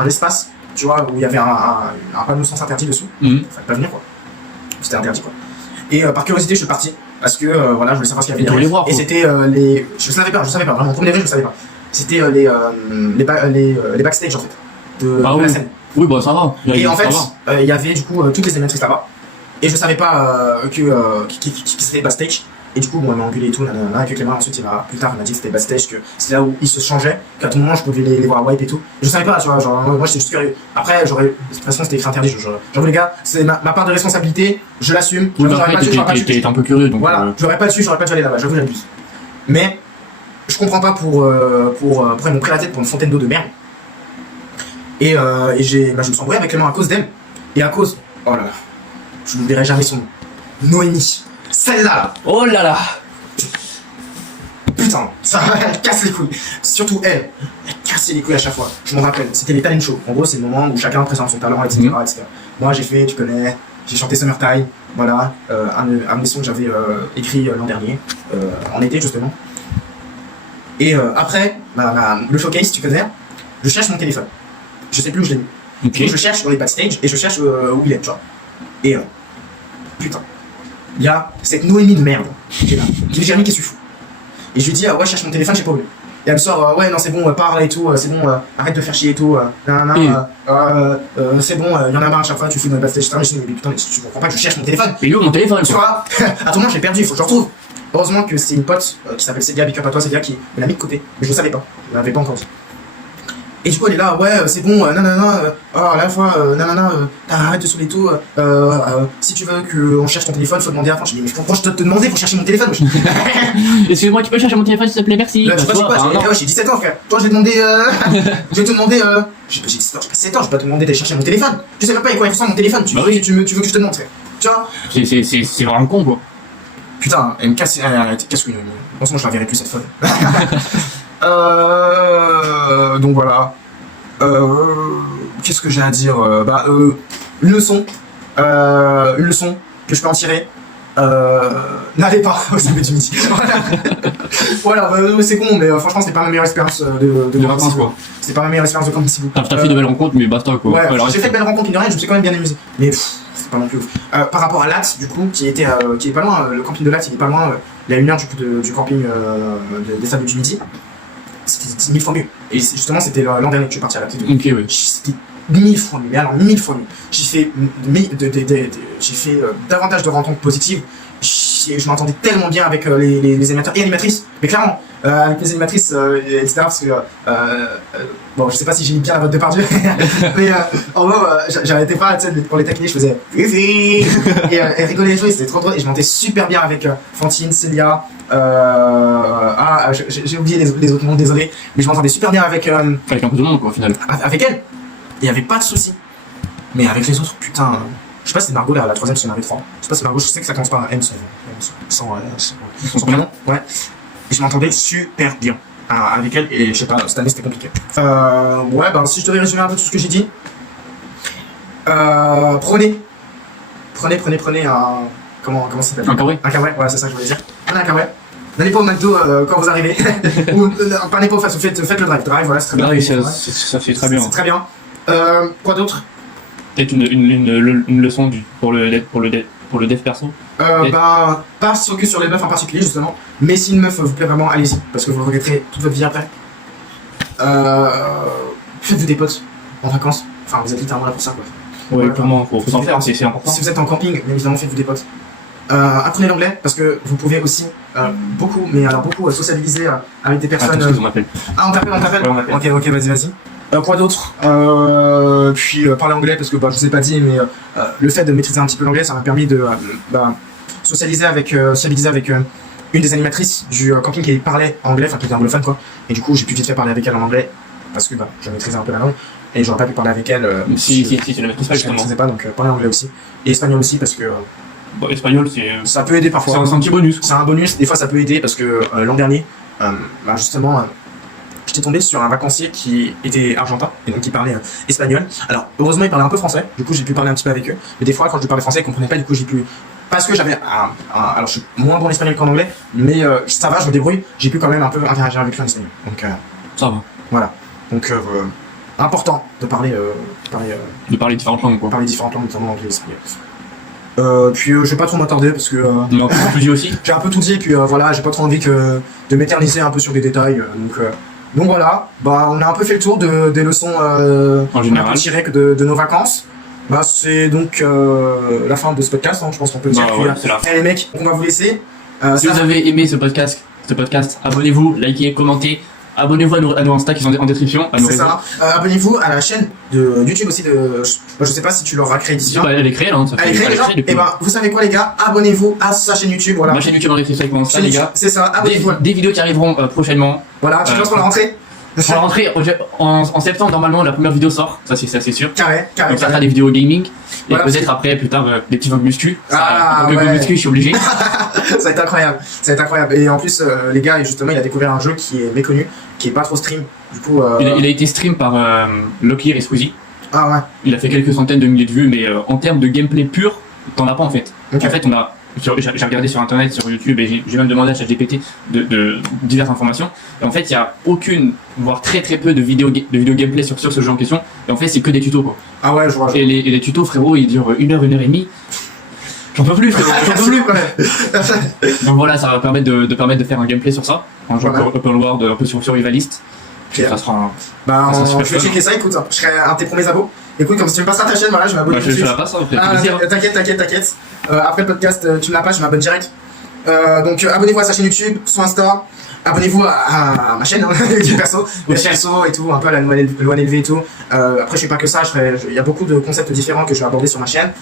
un espace, tu vois, où il y avait un panneau sens interdit dessous. Fallait pas venir, quoi. C'était interdit, quoi. Et par curiosité, je suis parti. Parce que, voilà, je voulais savoir ce qu'il y avait derrière. Et c'était les. Je savais pas, vraiment. Au premier degré, je savais pas. C'était les backstage, en fait. De la scène. Oui, bah ça va. Et en fait, il y avait du coup toutes les animatrices là-bas. Et je savais pas qui c'était backstage. Et du coup, bon, elle m'a engueulé et tout, nanana, et puis Clément, ensuite, plus tard, il m'a dit que c'était backstage, que c'était là où ils se changeaient, qu'à tout moment, je pouvais les voir wipe et tout. Je savais pas, tu vois, genre, moi, j'étais juste curieux. Après, de toute façon, c'était écrit interdit, j'avoue, les gars, c'est ma part de responsabilité, je l'assume. Oui, après, t'es un peu curieux, donc. Voilà, j'aurais pas dû aller là-bas, j'avoue, j'abuse. Mais, je comprends pas pourquoi ils m'ont pris la tête pour une fontaine d'eau de merde. Et je me suis embrouillé avec Clément à cause d'elle, et à cause, oh là là, je n'oublierai jamais son nom, Noémie. Celle-là! Oh là là! Putain, ça elle casse les couilles. Surtout elle cassait les couilles à chaque fois. Je m'en rappelle, c'était les talent shows. En gros, c'est le moment où chacun présente son talent, etc. Moi, j'ai fait, tu connais, j'ai chanté Summertime, voilà, un des sons que j'avais écrit l'an dernier, en été justement. Et après, le showcase, tu connais, je cherche mon téléphone. Je sais plus où je l'ai mis. Okay. Je cherche dans les backstage et je cherche où il est, tu vois. Et putain. Il y a cette Noémie de merde qui est là. Qui dit Jérémy, qu'est-ce que tu fous? Et je lui dis, ouais, cherche mon téléphone, j'ai pas oublié. Et elle me sort, ouais, non, c'est bon, parle et tout, c'est bon, arrête de faire chier et tout, c'est bon, y en a marre à chaque fois, tu fous dans le backstage. Je dis, mais putain, mais tu comprends pas que je cherche mon téléphone. Mais où mon téléphone, tu vois? Attends, j'ai perdu, il faut que je le retrouve. Heureusement que c'est une pote qui s'appelle Célia, big up à toi, Célia, qui me l'a mis de côté. Mais je le savais pas, je l'avais pas encore dit. Et du coup, elle est là, ouais, c'est bon, nanana, à la fois, nanana, arrête de saouler tout, si tu veux qu'on cherche ton téléphone, faut demander avant. Je dis, mais pourquoi je dois te demander pour chercher mon téléphone? Excuse-moi, tu peux chercher mon téléphone s'il te plaît, merci. Là, je sais pas, j'ai 17 ans, frère. Toi, je vais te demander, je vais te demander, j'ai 17 ans, j'ai pas 17 ans, je vais pas te demander d'aller chercher mon téléphone. Tu sais même pas avec quoi il ressemble mon téléphone, tu veux que je te montre, frère. Tu vois? C'est vraiment con, quoi. Putain, elle me casse, casse-couille. En ce moment, je la verrai plus cette fois. Donc voilà. Qu'est-ce que j'ai à dire? Une leçon que je peux en tirer. N'allez pas au sommet du midi. Voilà, c'est con, mais franchement, c'était pas ma meilleure expérience de vacances, quoi. C'était pas ma meilleure expérience de camping. T'as fait de belles rencontres, mais basta, quoi. Ouais, j'ai fait de belles rencontres, il y en a rien, je me suis quand même bien amusé. Mais c'est pas non plus ouf. Par rapport à Latte, du coup, qui est pas loin, le camping de Latte, il est pas loin, il y a 1 heure du camping des Sables du Midi. C'était 1000 fois mieux. Et justement, c'était l'an dernier que je suis parti à Latte. Ok, ouais. C'était 1000 fois mieux, mais alors 1000 fois mieux. J'ai fait davantage de rencontres positives. Je m'entendais tellement bien avec les animateurs et animatrices, mais clairement, avec les animatrices, etc. Parce que, bon, je sais pas si j'ai mis bien la vote de Pardieu, mais en gros, j'arrêtais pas, tu sais, pour les taquiner, je faisais et elles rigolaient les jouets, c'était trop drôle, et je m'entendais super bien avec Fantine, Célia, j'ai oublié les autres noms, désolé, mais je m'entendais super bien avec un peu de monde, quoi, au final. Avec elle, il y avait pas de soucis. Mais avec les autres, putain. Je sais pas si c'est Margot, la troisième, c'est Marie 3. Je sais pas si c'est Margot, je sais que ça commence par un M, son prénom. Ouais. Et je m'entendais super bien avec elle, et je sais pas, cette année c'était compliqué. Ouais, bah si je devais résumer un peu tout ce que j'ai dit. Prenez un. Comment ça s'appelle? Un kawaii. Un kawaii, ouais, c'est ça que je voulais dire. Prenez un kawaii. N'allez pas au McDo quand vous arrivez. Ou parlez pas au fast, faites le drive, voilà, c'est très bien. Ça fait très bien. C'est très bien. Quoi d'autre? Peut-être une leçon pour le dev perso. Pas se focus sur les meufs en particulier justement, mais si une meuf vous plaît vraiment, allez-y, parce que vous le regretterez toute votre vie après. Faites-vous des potes en vacances, enfin vous êtes littéralement là pour ça, quoi. Ouais, clairement, faut s'en faire, c'est important. Si vous êtes en camping, bien évidemment faites-vous des potes. Apprenez l'anglais, parce que vous pouvez aussi beaucoup sociabiliser avec des personnes. On m'appelle. Ah, on t'appelle. Ouais, Ok, vas-y. Quoi d'autre? Puis parler anglais, parce que je vous ai pas dit, mais le fait de maîtriser un petit peu l'anglais, ça m'a permis de socialiser avec une des animatrices du camping qui parlait anglais, enfin qui était anglophone, quoi. Et du coup, j'ai pu vite fait parler avec elle en anglais, parce que je maîtrisais un peu la langue, et j'aurais pas pu parler avec elle si tu la maîtrises pas, je ne maîtrisais pas, donc parler anglais aussi. Et espagnol aussi, parce que espagnol, ça peut aider parfois. C'est un petit bonus. C'est un bonus, des fois ça peut aider, parce que l'an dernier, justement, j'étais tombé sur un vacancier qui était argentin, et donc qui parlait espagnol. Alors, heureusement, il parlait un peu français, du coup j'ai pu parler un petit peu avec eux. Mais des fois, quand je parlais français, ils comprenaient pas, du coup j'ai pu... Parce que j'avais alors je suis moins bon en espagnol qu'en anglais, mais ça va, je me débrouille, j'ai pu quand même un peu interagir avec lui en espagnol. Donc, ça va. Voilà. Donc, important de parler... de parler différentes langues, quoi. Parler différentes langues, notamment anglais et espagnol. Puis je vais pas trop m'attarder parce que non, tout dit aussi. j'ai un peu tout dit, puis voilà, j'ai pas trop envie de m'éterniser un peu sur des détails, donc voilà, on a un peu fait le tour des leçons en général tirées de nos vacances. C'est donc la fin de ce podcast, hein, je pense qu'on peut dire. Ouais, les mecs, on va vous laisser. Si vous avez aimé ce podcast, abonnez-vous, likez, commentez. Abonnez-vous à nos Insta qui sont en description. C'est ça. Abonnez-vous à la chaîne de YouTube aussi je sais pas si tu l'auras créée d'ici. Elle est créée là. Elle est créée déjà. Et vous savez quoi les gars, abonnez-vous à sa chaîne YouTube. Voilà. Ma chaîne YouTube en description avec mon Insta les gars. C'est ça. Abonnez-vous. Des vidéos qui arriveront prochainement. Voilà. Tu penses pour la rentrée? Pour la rentrée, en septembre normalement la première vidéo sort. Ça c'est sûr. Carré. Donc ça sera des vidéos gaming. Et peut-être après plus tard des petits vlogs muscu. Vlogs muscu, je suis obligé. Ça va être incroyable. Et en plus les gars, justement, il a découvert un jeu qui est méconnu, qui est pas trop stream. Du coup, il a été stream par Locklear et Squeezie. Ah ouais. Il a fait quelques centaines de milliers de vues, mais en termes de gameplay pur, t'en as pas en fait. Okay. En fait, j'ai regardé sur internet, sur YouTube, et j'ai même demandé à ChatGPT de diverses informations. Et en fait, il y a aucune, voire très peu de vidéos gameplay sur ce jeu en question. Et en fait, c'est que des tutos, quoi. Ah ouais, je vois. Et les tutos, frérot, ils durent 1 heure et demie. J'en peux plus, j'en peux plus. Ouais. Donc voilà, ça va permettre de faire un gameplay sur ça, un jeu open world un peu survivaliste. Okay. Ça sera je vais checker ça, écoute, je serai un de tes premiers abos. Écoute, comme si tu me passeras ta chaîne, voilà, je vais m'abonner. Je la passe, plaisir. T'inquiète. Après le podcast, tu me la passes, je m'abonne direct. Donc abonnez-vous à sa chaîne YouTube, son Insta. Abonnez-vous à ma chaîne YouTube perso, et tout, un peu à la loi élevée et tout. Après, je fais pas que ça, il y a beaucoup de concepts différents que je vais aborder sur ma chaîne,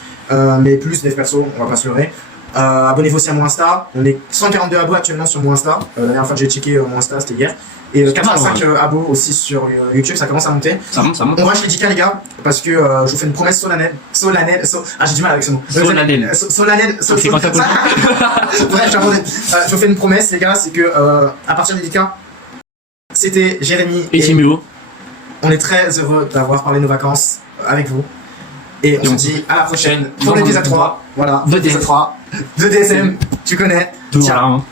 mais plus des perso, on va pas se leurrer. Abonnez-vous aussi à mon Insta, on est 142 abos actuellement sur mon Insta. La dernière fois que j'ai checké mon Insta, c'était hier. Et 85 abos aussi sur YouTube, ça commence à monter. Ça monte. On rush les 10K les gars, parce que je vous fais une promesse solennelle. J'ai du mal avec ce mot. Solennelle. Bref, je vous fais une promesse les gars, c'est que à partir des 10K, c'était Jérémy et Timéo. On est très heureux d'avoir parlé de nos vacances avec vous. Et on se dit à la prochaine pour l'épisode 3. Voilà, de DSM. De DSM, tu connais. Ciao.